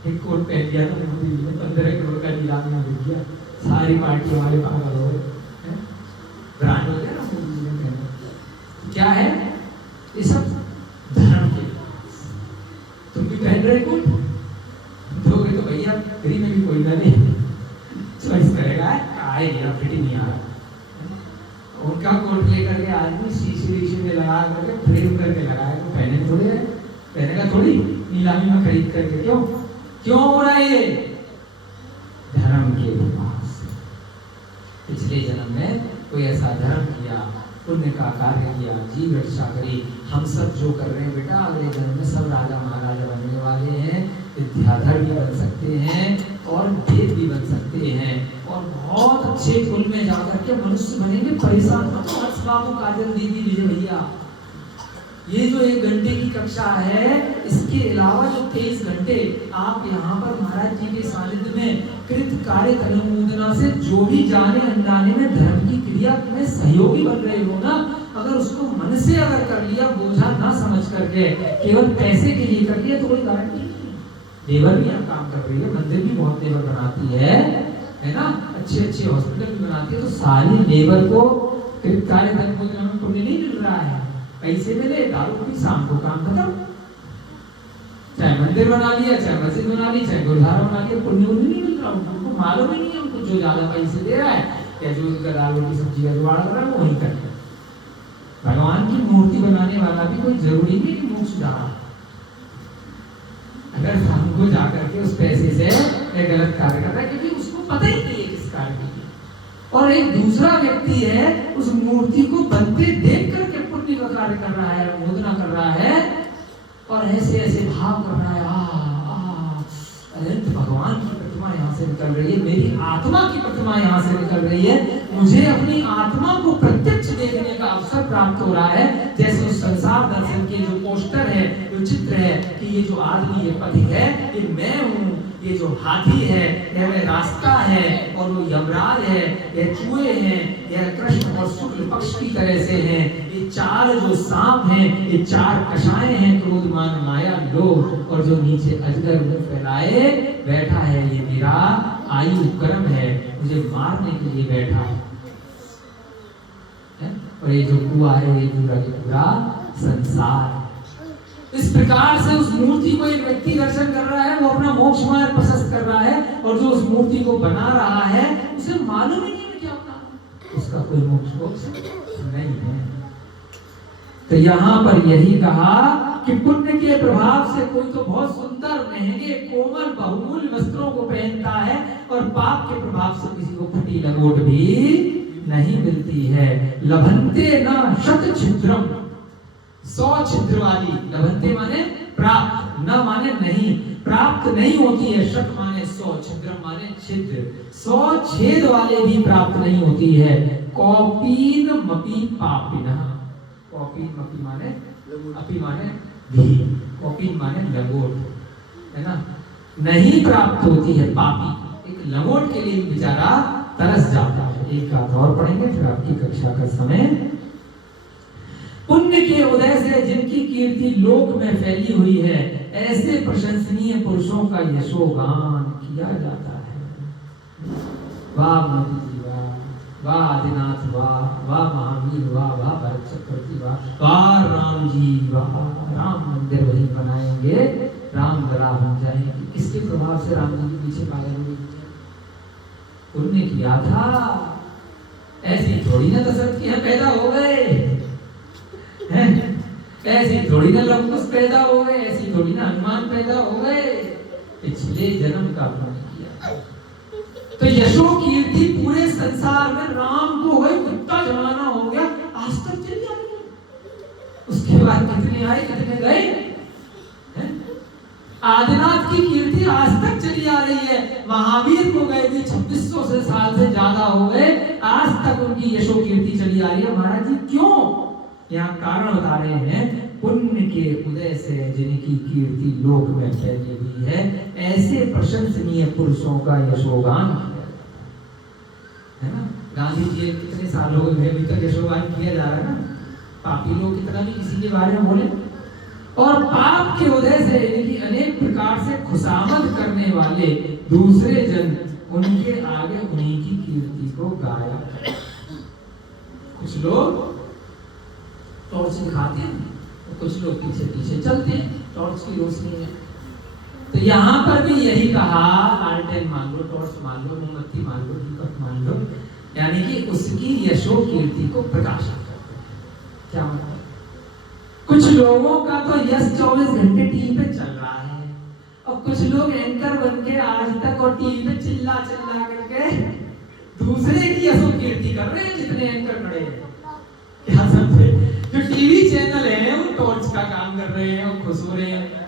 एक कोट पहन लिया था मोदी जी ने, 15 करोड़ का नीलामी में बिक गया। सारी पार्टी हमारे पागल हो गए, ब्रांड हो गया ना मोदी जी ने पहना। क्या है ये सब? धर्म के। तुम भी पहन रहे कोट, दोगे तो भैया फ्री में भी कोई ना नहीं चॉइस करेगा, आए यार फिटिंग नहीं आ रहा। उनका कोट लेकर के आदमी शीशे में लगा करके फ्रेम करके लगाए, तो पहने थोड़े है, पहनेगा थोड़ी नीलामी में खरीद करके। क्यों हो रहा है ये? धर्म के प्रभाव से। पिछले जन्म में कोई ऐसा धर्म किया, पुण्य का कार्य किया, जीव रक्षा करी। हम सब जो कर रहे हैं बेटा, अगले जन्म में सब राजा महाराजा बनने वाले हैं, विद्याधर भी बन सकते हैं और देव भी बन सकते हैं, और बहुत अच्छे कुल में जाकर के मनुष्य बनेंगे। परेशान मत हो हर्ष बाबू, काजल दीदी, विजय भैया। ये जो 1 घंटे की कक्षा है, इसके अलावा जो 23 घंटे आप यहाँ पर महाराज जी के सानिध्य में कृत कार्य कलमोदना से जो भी जाने अनजाने में धर्म की क्रिया में सहयोगी बन रहे हो ना, अगर उसको मन से अगर कर लिया, बोझा ना समझ करके केवल पैसे के लिए कर लिया, तो कोई गारंटी नहीं। लेबर भी यहाँ काम कर रही है, मंदिर भी बहुत लेबर बनाती है ना, अच्छे अच्छे हॉस्पिटल भी बनाती है। तो सारी लेबर को कृत कार्य कलमोदना में पुण्य नहीं मिल रहा है, पैसे मिले, दारू पी, शाम को काम खत्म। चाहे मंदिर बना लिया, चाहे मस्जिद बना ली, चाहे गुरुद्वारा बना लिया, पुण्य नहीं मिल रहा। उनको मालूम ही नहीं है, उनको जो ज्यादा पैसे दे रहा है या जो उनका दारू की सब्जी का जुगाड़ कर रहा है वो वही करता है। भगवान की मूर्ति बनाने वाला भी कोई जरूरी नहीं कि मोक्ष जा रहा। अगर हमको जाकर के उस पैसे से एक गलत कार्य कर रहा है, क्योंकि उसको पता ही नहीं है किस कार्य के लिए, और एक दूसरा व्यक्ति है उस मूर्ति को बनते देख करके पुण्य का कार्य कर रहा है, मोदना कर रहा है, और ऐसे ऐसे भाव कर रहा है, अनंत भगवान की प्रतिमा यहाँ से निकल रही है, मेरी आत्मा की प्रतिमा यहाँ से निकल रही है, मुझे अपनी आत्मा को प्रत्यक्ष देखने का अवसर प्राप्त हो रहा है। जैसे उस संसार दर्शन के जो पोस्टर है, जो चित्र है कि ये जो आदमी, ये पथिक है, ये मैं हूँ, ये जो हाथी है यह रास्ता है, और वो यमराज है, यह चूहे हैं, यह कृष्ण और शुक्ल पक्ष की तरह से हैं, ये 4 जो सांप हैं, ये 4 कषाएं हैं, क्रोधमान माया लोभ, और जो नीचे अजगर मुंह फैलाए बैठा है, ये मेरा आयु कर्म है, मुझे मारने के लिए बैठा है। और ये जो कुआ है, ये पूरा के पूरा संसार। इस प्रकार से उस मूर्ति को एक व्यक्ति दर्शन कर रहा है, वो अपना मोक्ष मार्ग प्रशस्त कर रहा है, और जो उस मूर्ति को बना रहा है उसे मालूम ही नहीं है क्या होता, उसका कोई मोक्ष नहीं है। तो यहाँ पर यही कहा कि पुण्य के प्रभाव से कोई तो बहुत सुंदर, महंगे, कोमल, बहुमूल्य वस्त्रों को पहनता है, और पाप के प्रभाव से किसी को फटी लंगोट भी नहीं मिलती है। लभंते न शत छिद्रम, 100 छिद्र वाली, लभंते माने प्राप्त, न माने नहीं, प्राप्त नहीं होती है, शत माने 100, छिद्र माने छिद्र, 100 छेद वाले भी प्राप्त नहीं होती है। कौपीन मपी पापिना, कौपीन मपी माने अपी माने भी, कौपीन माने लंगोट, है ना, नहीं प्राप्त होती है पापी। एक लंगोट के लिए बेचारा तरस जाता है। एक बात और पढ़ेंगे फिर आपकी कक्षा का समय। पुण्य के उदय से जिनकी कीर्ति लोक में फैली हुई है, ऐसे प्रशंसनीय पुरुषों का यशोगान किया जाता है। वाह मोदी जी वाह, वाह आदिनाथ वाह, वाह महावीर वाह, वाह भरत चक्रवर्ती वाह, वाह राम जी वाह, राम मंदिर वही बनाएंगे, राम गला बन जाएंगे। किसके प्रभाव से राम जी के पीछे पागल हुए? पुण्य किया था, ऐसी थोड़ी ना दशरथ के यहाँ पैदा हो गए, ऐसी थोड़ी ना लंकुश पैदा हो गए, ऐसी थोड़ी ना हनुमान पैदा हो गए, पिछले जन्म का पुण्य किया। तो यशो कीर्ति पूरे संसार में राम को हुए कितना जमाना हो गया, आज तक चली आ रही है। उसके बाद कितने आए कितने गए, आदिनाथ की कीर्ति आज तक चली आ रही है। महावीर को गए भी 2600 से साल से ज्यादा हो गए, आज तक उनकी यशो कीर्ति चली आ रही है महाराज जी क्यों? यहाँ कारण बता रहे हैं, पुण्य के उदय से जिनकी कीर्ति लोक में फैली हुई है, ऐसे प्रशंसनीय पुरुषों का यशोगान है ना। गांधी जी कितने सालों में अभी तक यशोगान किया जा रहा है ना। पापी लोग कितना भी किसी के बारे में बोले, और पाप के उदय से इनकी अनेक प्रकार से खुशामद करने वाले दूसरे जन उनके आगे उन्हीं की कीर्ति को गाया। कुछ लोग टॉर्च दिखाते हैं, कुछ लोग पीछे पीछे चलते हैं टॉर्च की रोशनी में। तो यहाँ पर भी यही कहा, लालटेन मान लो, टॉर्च मान लो, मोमबत्ती मान लो, दीपक मान लो, यानी कि उसकी यशो कीर्ति को प्रकाशित करते हैं। क्या मतलब? कुछ लोगों का तो यश 24 घंटे टीवी पे चल रहा है, और कुछ लोग एंकर बन के आज तक और टीवी पे चिल्ला चिल्ला करके दूसरे की यशो कीर्ति कर रहे हैं। जितने एंकर खड़े हैं, क्या समझे, जो टीवी चैनल है वो टॉर्च का काम कर रहे हैं और खुश हो रहे हैं।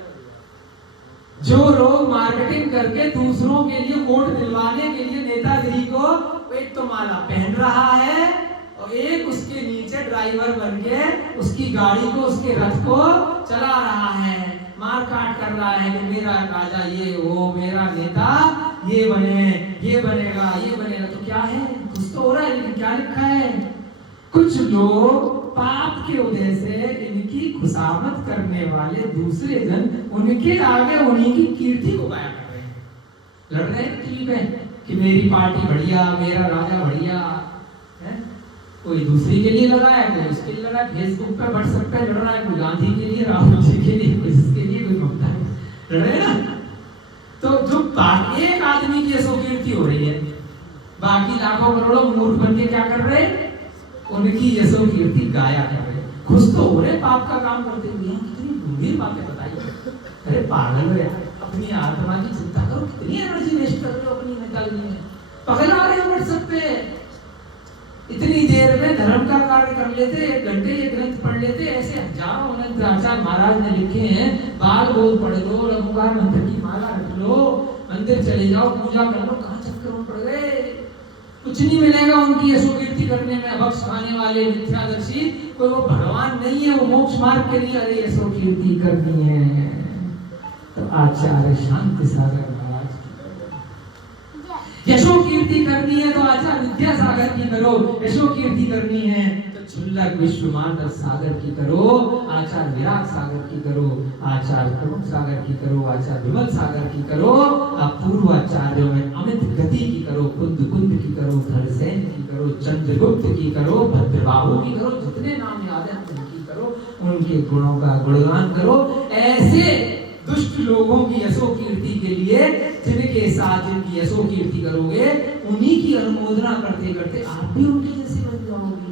जो लोग मार्केटिंग करके दूसरों के लिए वोट दिलवाने के लिए नेतागिरी को, एक तो माला पहन रहा है और एक उसके नीचे ड्राइवर बन के उसकी गाड़ी को, उसके रथ को चला रहा है, मार काट कर रहा है कि मेरा राजा ये वो, मेरा नेता ये बने, ये बनेगा, ये बनेगा। तो क्या है, कुछ तो हो रहा है, लेकिन क्या लिखा है? कुछ लोग पाप के उदय से इनकी खुशामद करने वाले दूसरे जन उनके आगे उन्हीं की कीर्ति को गाया कर रहे हैं। लड़ रहे हैं टीवी पे कि मेरी पार्टी बढ़िया, मेरा राजा बढ़िया है। कोई दूसरी के लिए लगा है, कोई उसके लिए लगा है, फेसबुक पे व्हाट्सएप पे लड़ रहा है, कोई गांधी के लिए, राहुल जी के लिए, कोई इसके लिए, कोई ममता लड़ रहे हैं ना। तो जो एक आदमी की ऐसो कीर्ति हो रही है, बाकी लाखों करोड़ों मूर्ख बन के क्या कर रहे हैं? उनकी यशो कीर्ति गाया कर रहे। खुश तो हो रहे पाप का काम करते हुए। कितनी गंभीर बातें बताई। अरे पागल हो यार, अपनी आत्मा की चिंता करो। कितनी एनर्जी वेस्ट कर रहे हो अपनी निकालने में। पगला रहे हो व्हाट्सएप पे। इतनी देर में धर्म का कार्य कर लेते, 1 घंटे ये ग्रंथ पढ़ लेते। ऐसे हजारों ग्रंथ आचार्य महाराज ने लिखे हैं। बाल बोल पढ़ लो, रघुवार मंत्र की माला रख लो, मंदिर चले जाओ, पूजा कर लो। कहाँ चक्कर में पड़ गए? कुछ नहीं मिलेगा उनकी यशो कीर्ति करने में। बख्श खाने वाले मिथ्यादर्शी, कोई वो भगवान नहीं है, वो मोक्ष मार्ग के लिए अरे यशो कीर्ति करनी है। तो आचार्य शांति सागर महाराज यशो कीर्ति करनी है तो आचार्य विद्यासागर की करो। यशो कीर्ति करनी है तो क्षुल्लक विश्वमानव सागर की करो, आचार्य विराट सागर की करो, आचार्य प्रमुख सागर की करो, आचार्य विमल सागर की करो, पूर्व आचार्यों में अमित गति की करो, कुंद कुंद की करो, धरसेन की करो, चंद्रगुप्त की करो, भद्रबाहु की करो। जितने नाम याद है उनकी करो, उनके गुणों का गुणगान करो। ऐसे दुष्ट लोगों की यशो कीर्ति के लिए जिनके साथ जिनकी यशो कीर्ति करोगे, उन्हीं की अनुमोदना करते करते आप भी उनके जैसे बन जाओगे।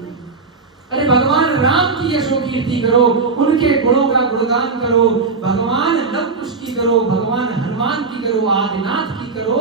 अरे भगवान राम की यशो कीर्ति करो, उनके गुणों का गुणगान करो। भगवान लवकुश की करो, भगवान हनुमान की करो, आदिनाथ की करो।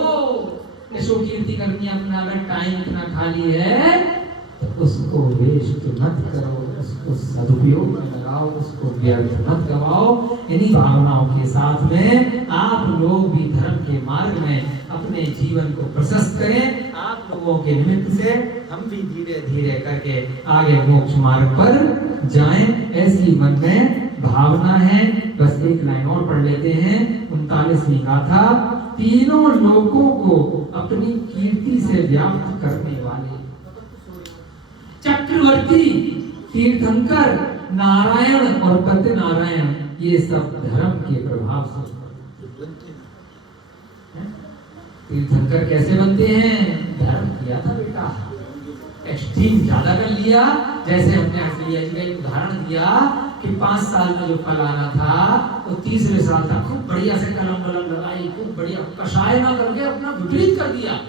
यशो कीर्ति करनी अपना अगर टाइम इतना खाली है तो उसको वेस्ट मत करो, उसको सदुपयोग में लगाओ, उसको व्यर्थ मत गवाओ। इन्हीं भावनाओं के साथ में आप लोग भी धर्म के मार्ग में अपने जीवन को प्रशस्त करें। आप लोगों के निमित्त से हम भी धीरे धीरे करके आगे मोक्ष मार्ग पर जाएं, ऐसी मन में भावना है। बस एक लाइन और पढ़ लेते हैं। 39वीं गाथा। तीनों लोगों को अपनी कीर्ति से व्याप्त करने वाले चक्रवर्ती, तीर्थंकर, नारायण और पतिनारायण, ये सब धर्म के प्रभाव से बनते हैं। तीर्थंकर कैसे बनते हैं? धर्म किया था बेटा, एक्सट्रीम ज्यादा कर लिया। जैसे हमने अफलिया जी का एक उदाहरण दिया कि 5 साल में जो फल आना था वो 30वें साल तक खूब बढ़िया से कलम वलम लगाई, खूब बढ़िया कषाय ना करके अपना विपरीत कर दिया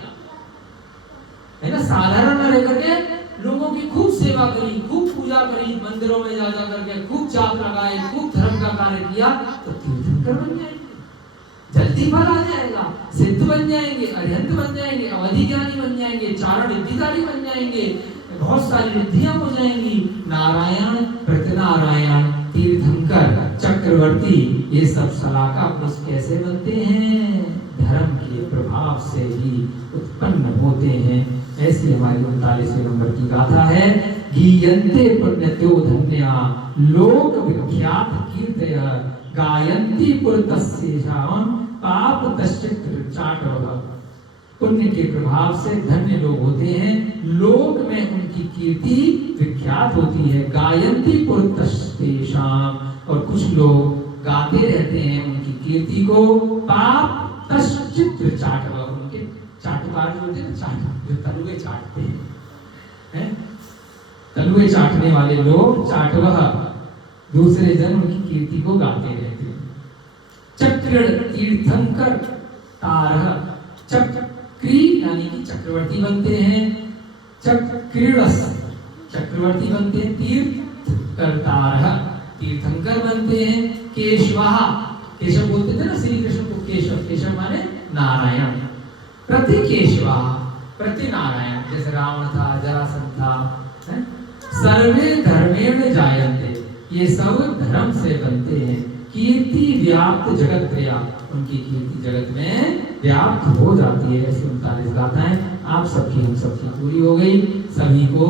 है ना। साधारण न रह करके लोगों की खूब सेवा करी, खूब पूजा करी, मंदिरों में जा जा करके खूब चाप लगाए, खूब धर्म का कार्य किया, तो तीर्थंकर बन जाएंगे। जल्दी फल आ जाएगा, सिद्ध बन जाएंगे, अरिहंत बन जाएंगे, अवधि ज्ञानी बन जाएंगे, चारण रिद्धिकारी बन जाएंगे, बहुत सारी रिद्धियां हो जाएंगी। नारायण, प्रत्यनारायण, तीर्थंकर, चक्रवर्ती, ये सब सलाका पुरुष कैसे बनते हैं? धर्म के प्रभाव से ही उत्पन्न होते हैं। ऐसी हमारी 39वें नंबर की गाथा है। गीयन्ते पुण्यतो धन्या लोक विख्यात कीर्तय गायन्ति पुरतस्येषां पाप तश्चित्र चाटवः। पुण्य के प्रभाव से धन्य लोग होते हैं, लोक में उनकी कीर्ति विख्यात होती है। गायन्ति पुरतस्येषां, और कुछ लोग गाते रहते हैं उनकी कीर्ति को। पाप तश्चित्र चाटवः, उनके चाटुकार जो होते हैं ना, जो तलुए चाटते हैं, तलुए चाटने वाले लोग, चाटवः, दूसरे जन उनकी कीर्ति को गाते रहते हैं। चक्र तीर्थंकर तारः, चक्री यानी कि चक्रवर्ती बनते हैं, चक्रीणस चक्रवर्ती बनते हैं, तीर्थकर्तारः तीर्थंकर बनते हैं, केशवः, केशव बोलते थे ना श्री कृष्ण को, केशव, केशव माने नारायण, प्रतिकेशवः प्रति नारायण, जैसे रावण था, जरासंध था। सर्वे धर्मेण जायन्ते, ये सब धर्म से बनते हैं। कीर्ति व्याप्त जगत त्रया, उनकी कीर्ति जगत में व्याप्त हो जाती है। 39 गाथाएं आप सबकी हम सबकी पूरी हो गई। सभी को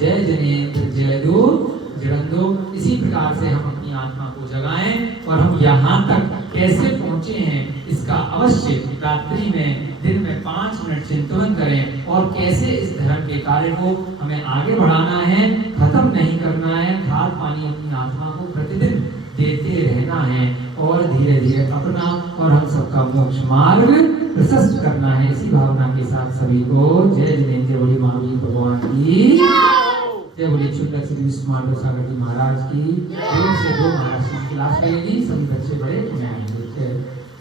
जय जनेन्द्र जय दूत जगंदो। इसी प्रकार से हम अपनी आत्मा को जगाएं और हम यहाँ तक कैसे पहुँचे हैं इसका अवश्य रात्रि में, दिन में 5 मिनट चिंतन करें, और कैसे इस धर्म के कार्य को हमें आगे बढ़ाना है, खत्म नहीं करना है। खाद पानी अपनी आत्मा को प्रतिदिन देते रहना है और धीरे धीरे अपना और हम सबका मोक्ष मार्ग प्रशस्त करना है। इसी भावना के साथ सभी को जय जिनेन्द्र बड़ी महावीर भगवान की जय, बोले चुटक श्री विष्णु सागर जी महाराज की। 1 से 2 महाराज की क्लास करेगी, सभी बच्चे बड़े